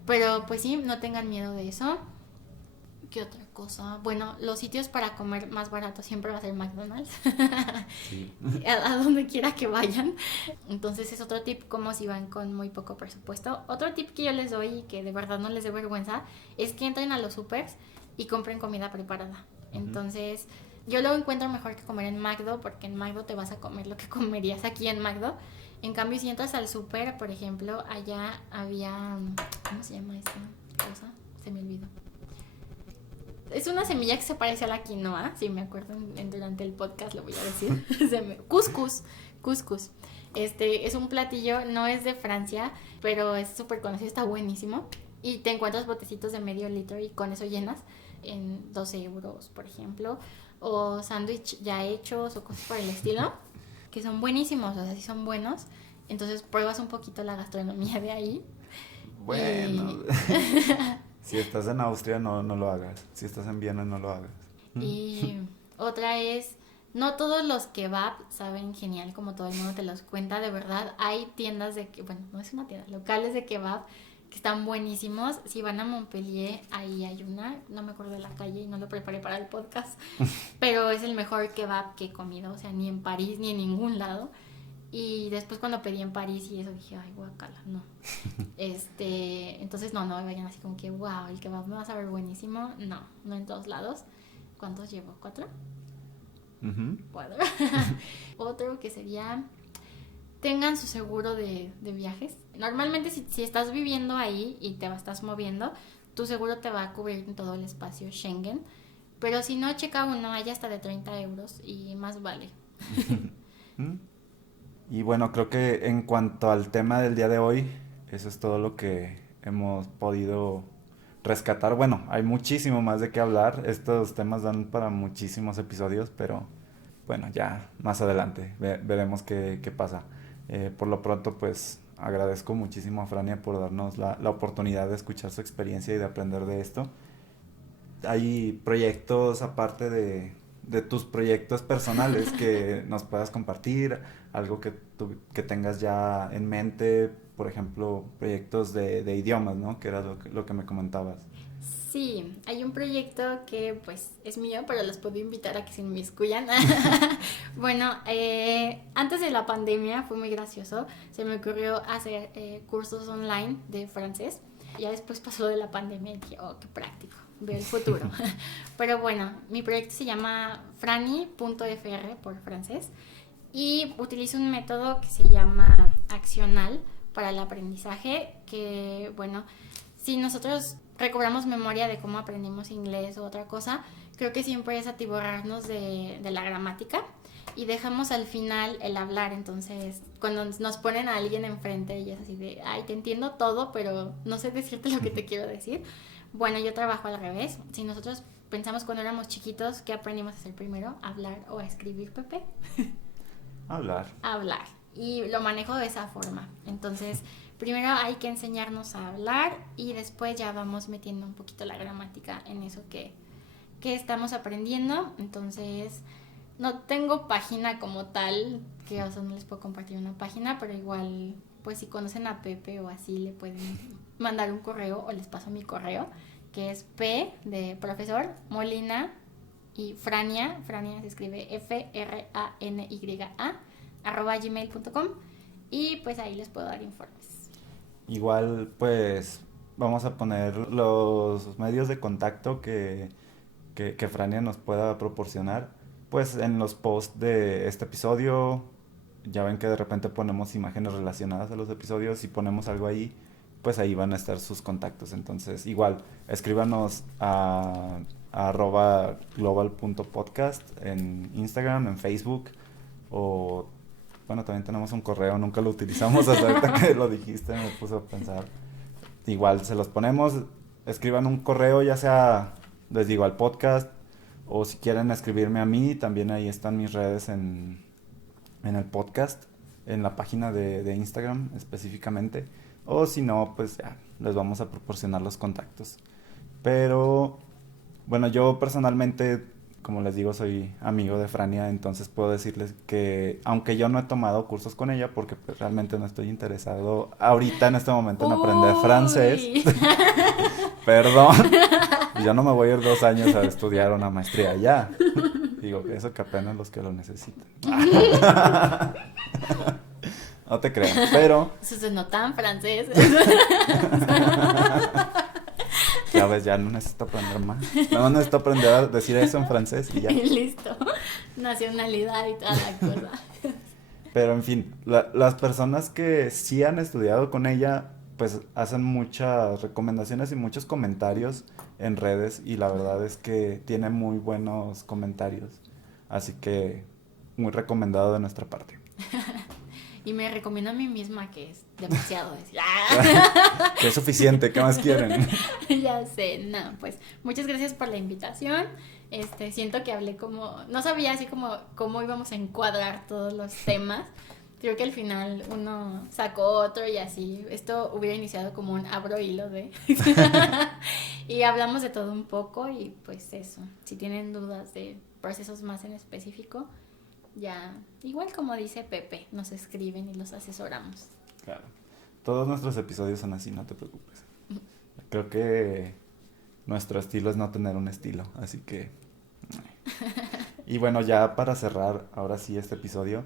Pero pues sí, no tengan miedo de eso. ¿Qué otra cosa? Bueno, los sitios para comer más baratos siempre va a ser McDonald's. Sí. A donde quiera que vayan. Entonces es otro tip, como si van con muy poco presupuesto. Otro tip que yo les doy y que de verdad no les dé vergüenza es que entren a los supers y compren comida preparada. Entonces yo lo encuentro mejor que comer en Magdo, porque en Magdo te vas a comer lo que comerías aquí en Magdo. En cambio, si entras al súper, por ejemplo, allá había... ¿Cómo se llama esta cosa? Se me olvidó. Es una semilla que se parece a la quinoa, si me acuerdo durante el podcast lo voy a decir. Cuscús. Es un platillo, no es de Francia, pero es súper conocido, está buenísimo. Y te encuentras botecitos de medio litro y con eso llenas en 12 euros, por ejemplo. O sándwich ya hechos o cosas por el estilo, que son buenísimos, o sea, sí son buenos. Entonces pruebas un poquito la gastronomía de ahí. Bueno... Si estás en Austria, no lo hagas. Si estás en Viena, no lo hagas. Y otra es, no todos los kebab saben genial como todo el mundo te los cuenta. De verdad, hay tiendas bueno, no es una tienda, locales de kebab que están buenísimos. Si van a Montpellier, ahí hay una, no me acuerdo de la calle y no lo preparé para el podcast, pero es el mejor kebab que he comido, o sea, ni en París ni en ningún lado. Y después cuando pedí en París y eso dije, ay, guacala, no. Entonces no vayan así como que, wow, el kebab me va a saber buenísimo. No en todos lados. ¿Cuántos llevo? ¿4? Uh-huh. 4. Otro que sería, tengan su seguro de viajes. Normalmente si estás viviendo ahí y estás moviendo, tu seguro te va a cubrir en todo el espacio Schengen. Pero si no, checa uno, hay hasta de 30 euros y más vale. Y bueno, creo que en cuanto al tema del día de hoy, eso es todo lo que hemos podido rescatar. Bueno, hay muchísimo más de qué hablar. Estos temas dan para muchísimos episodios, pero bueno, ya más adelante veremos qué pasa. Por lo pronto, pues agradezco muchísimo a Frania por darnos la oportunidad de escuchar su experiencia y de aprender de esto. ¿Hay proyectos aparte de tus proyectos personales que nos puedas compartir? Algo que tengas ya en mente, por ejemplo, proyectos de idiomas, ¿no? Que era lo que me comentabas. Sí, hay un proyecto que pues es mío, pero los puedo invitar a que se inmiscuyan. Bueno, antes de la pandemia fue muy gracioso. Se me ocurrió hacer cursos online de francés. Ya después pasó de la pandemia y dije, oh, qué práctico, veo el futuro. Pero bueno, mi proyecto se llama frani.fr por francés y utilizo un método que se llama accional para el aprendizaje, que bueno, si nosotros recobramos memoria de cómo aprendimos inglés o otra cosa, creo que siempre es atiborrarnos de la gramática y dejamos al final el hablar. Entonces, cuando nos ponen a alguien enfrente y es así de, ay, te entiendo todo, pero no sé decirte lo que te quiero decir. Bueno, yo trabajo al revés. Si nosotros pensamos cuando éramos chiquitos, ¿qué aprendimos a hacer primero? ¿Hablar o a escribir, Pepe? Hablar. Hablar. Y lo manejo de esa forma. Entonces, primero hay que enseñarnos a hablar y después ya vamos metiendo un poquito la gramática en eso que estamos aprendiendo. Entonces, no tengo página como tal, que o sea, no les puedo compartir una página, pero igual, pues si conocen a Pepe o así, le pueden mandar un correo o les paso mi correo, que es P de profesor, Molina y Frania se escribe FRANYA @gmail.com y pues ahí les puedo dar informes. Igual, pues vamos a poner los medios de contacto que Frania nos pueda proporcionar, pues en los posts de este episodio. Ya ven que de repente ponemos imágenes relacionadas a los episodios y ponemos algo ahí, pues ahí van a estar sus contactos. Entonces, igual, escríbanos a @global.podcast en Instagram, en Facebook, o bueno, también tenemos un correo, nunca lo utilizamos hasta ahorita que lo dijiste, me puse a pensar. Igual se los ponemos, escriban un correo, ya sea, les digo, al podcast, o si quieren escribirme a mí, también ahí están mis redes en el podcast, en la página de Instagram específicamente, o si no, pues ya, les vamos a proporcionar los contactos. Pero, bueno, yo personalmente, como les digo, soy amigo de Frania, entonces puedo decirles que, aunque yo no he tomado cursos con ella, porque pues, realmente no estoy interesado ahorita en este momento en aprender francés, perdón, yo no me voy a ir 2 años a estudiar una maestría allá. Digo, eso que apenas los que lo necesitan. No te creas, pero... Eso es no tan francés. Ya ves, ya no necesito aprender más. No necesito aprender a decir eso en francés y ya. Y listo. Nacionalidad y toda la cosa. Pero en fin, las personas que sí han estudiado con ella, pues hacen muchas recomendaciones y muchos comentarios en redes, y la verdad es que tiene muy buenos comentarios. Así que muy recomendado de nuestra parte. Y me recomiendo a mí misma, que es demasiado decir. Que es suficiente, ¿qué más quieren? Ya sé, no, pues muchas gracias por la invitación. Siento que hablé como, no sabía así como cómo íbamos a encuadrar todos los temas. Creo que al final uno sacó otro y así. Esto hubiera iniciado como un abro hilo de... Y hablamos de todo un poco y pues eso. Si tienen dudas de procesos más en específico, ya, igual como dice Pepe, nos escriben y los asesoramos. Claro. Todos nuestros episodios son así, no te preocupes. Creo que nuestro estilo es no tener un estilo, así que... Y bueno, ya para cerrar ahora sí este episodio,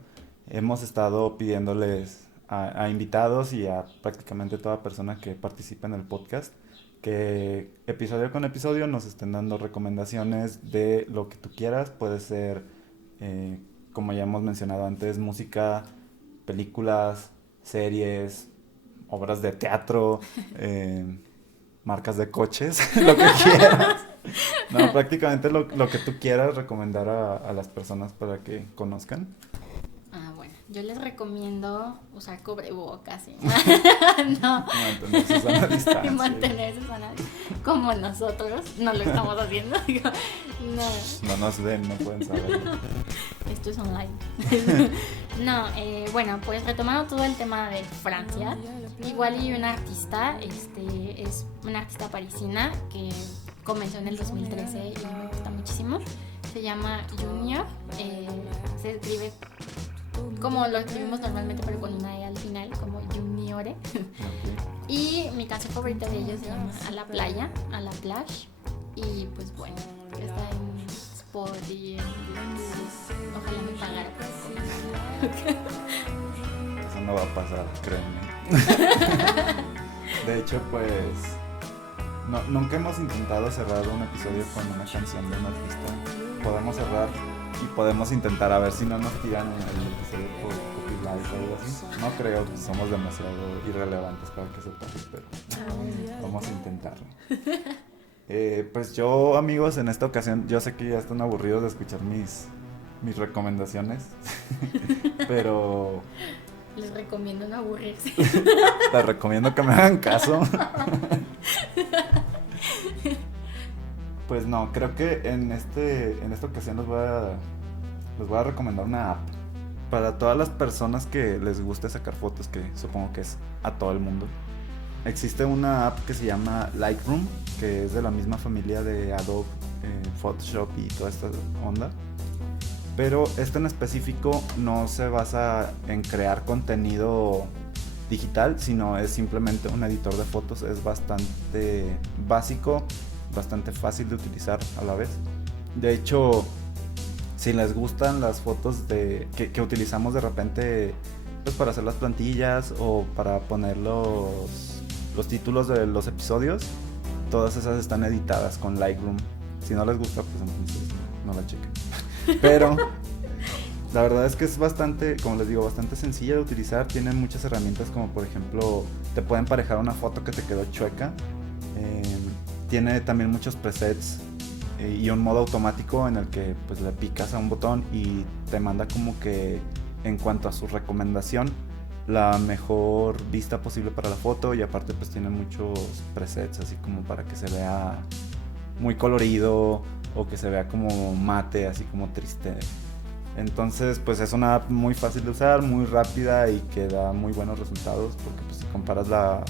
hemos estado pidiéndoles a invitados y a prácticamente toda persona que participe en el podcast que episodio con episodio nos estén dando recomendaciones de lo que tú quieras. Puede ser, como ya hemos mencionado antes, música, películas, series, obras de teatro, marcas de coches, lo que quieras. No, prácticamente lo que tú quieras recomendar a las personas para que conozcan. Bueno, yo les recomiendo usar cubrebocas, ¿sí? No. Mantener su sana distancia. Mantener su sana, como nosotros no lo estamos haciendo. No. No nos ven, no pueden saber. Esto es online. No, bueno, pues retomando todo el tema de Francia, igual y una artista, es una artista parisina que comenzó en el 2013 y me gusta muchísimo. Se llama Junior, se escribe como lo escribimos normalmente, pero con una E al final, como Juniore. Y mi canción favorita de ellos se llama A la playa, a la plage. Y pues bueno, está en Spotify y en YouTube. Ojalá me pagara por Eso no va a pasar, créeme. De hecho, pues nunca hemos intentado cerrar un episodio con una canción de un artista. Podemos cerrar y podemos intentar a ver si no nos tiran el episodio por copyright o algo así. No creo que somos demasiado irrelevantes para que se pase, pero vamos a intentarlo. Pues yo, amigos, en esta ocasión, yo sé que ya están aburridos de escuchar mis recomendaciones, pero les recomiendo no aburrirse. les recomiendo que me hagan caso. Pues no, creo que en esta ocasión les voy a recomendar una app para todas las personas que les guste sacar fotos, que supongo que es a todo el mundo. Existe una app que se llama Lightroom, que es de la misma familia de Adobe, Photoshop y toda esta onda. Pero esta en específico no se basa en crear contenido digital, sino es simplemente un editor de fotos. Es bastante básico, bastante fácil de utilizar a la vez. De hecho, si les gustan las fotos que utilizamos de repente, pues para hacer las plantillas o para poner los títulos de los episodios, todas esas están editadas con Lightroom. Si no les gusta, pues entonces no la chequen. Pero la verdad es que es bastante, como les digo, bastante sencilla de utilizar. Tiene muchas herramientas, como por ejemplo, te puede emparejar una foto que te quedó chueca. Tiene también muchos presets y un modo automático en el que pues le picas a un botón y te manda como que, en cuanto a su recomendación, la mejor vista posible para la foto. Y aparte pues tiene muchos presets así como para que se vea muy colorido o que se vea como mate, así como triste. Entonces pues es una app muy fácil de usar, muy rápida y que da muy buenos resultados, porque pues si comparas la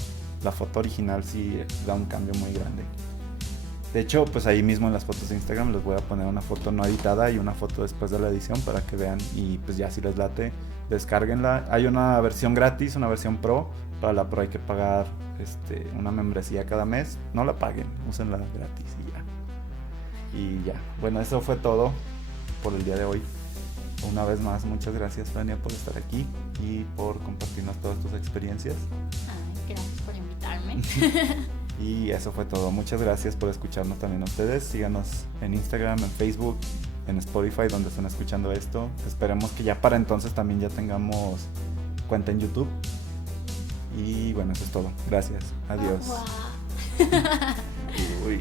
foto original sí da un cambio muy grande. De hecho, pues ahí mismo en las fotos de Instagram les voy a poner una foto no editada y una foto después de la edición para que vean, y pues ya si les late, descárguenla. Hay una versión gratis, una versión pro. Para la pro hay que pagar una membresía cada mes. No la paguen, úsenla gratis y ya. Y ya, bueno, eso fue todo por el día de hoy. Una vez más, muchas gracias, Fania, por estar aquí y por compartirnos todas tus experiencias. Gracias por invitarme. Y eso fue todo. Muchas gracias por escucharnos también a ustedes. Síganos en Instagram, en Facebook, en Spotify, donde están escuchando esto. Esperemos que ya para entonces también ya tengamos cuenta en YouTube. Y bueno, eso es todo. Gracias. Adiós. Wow. Uy.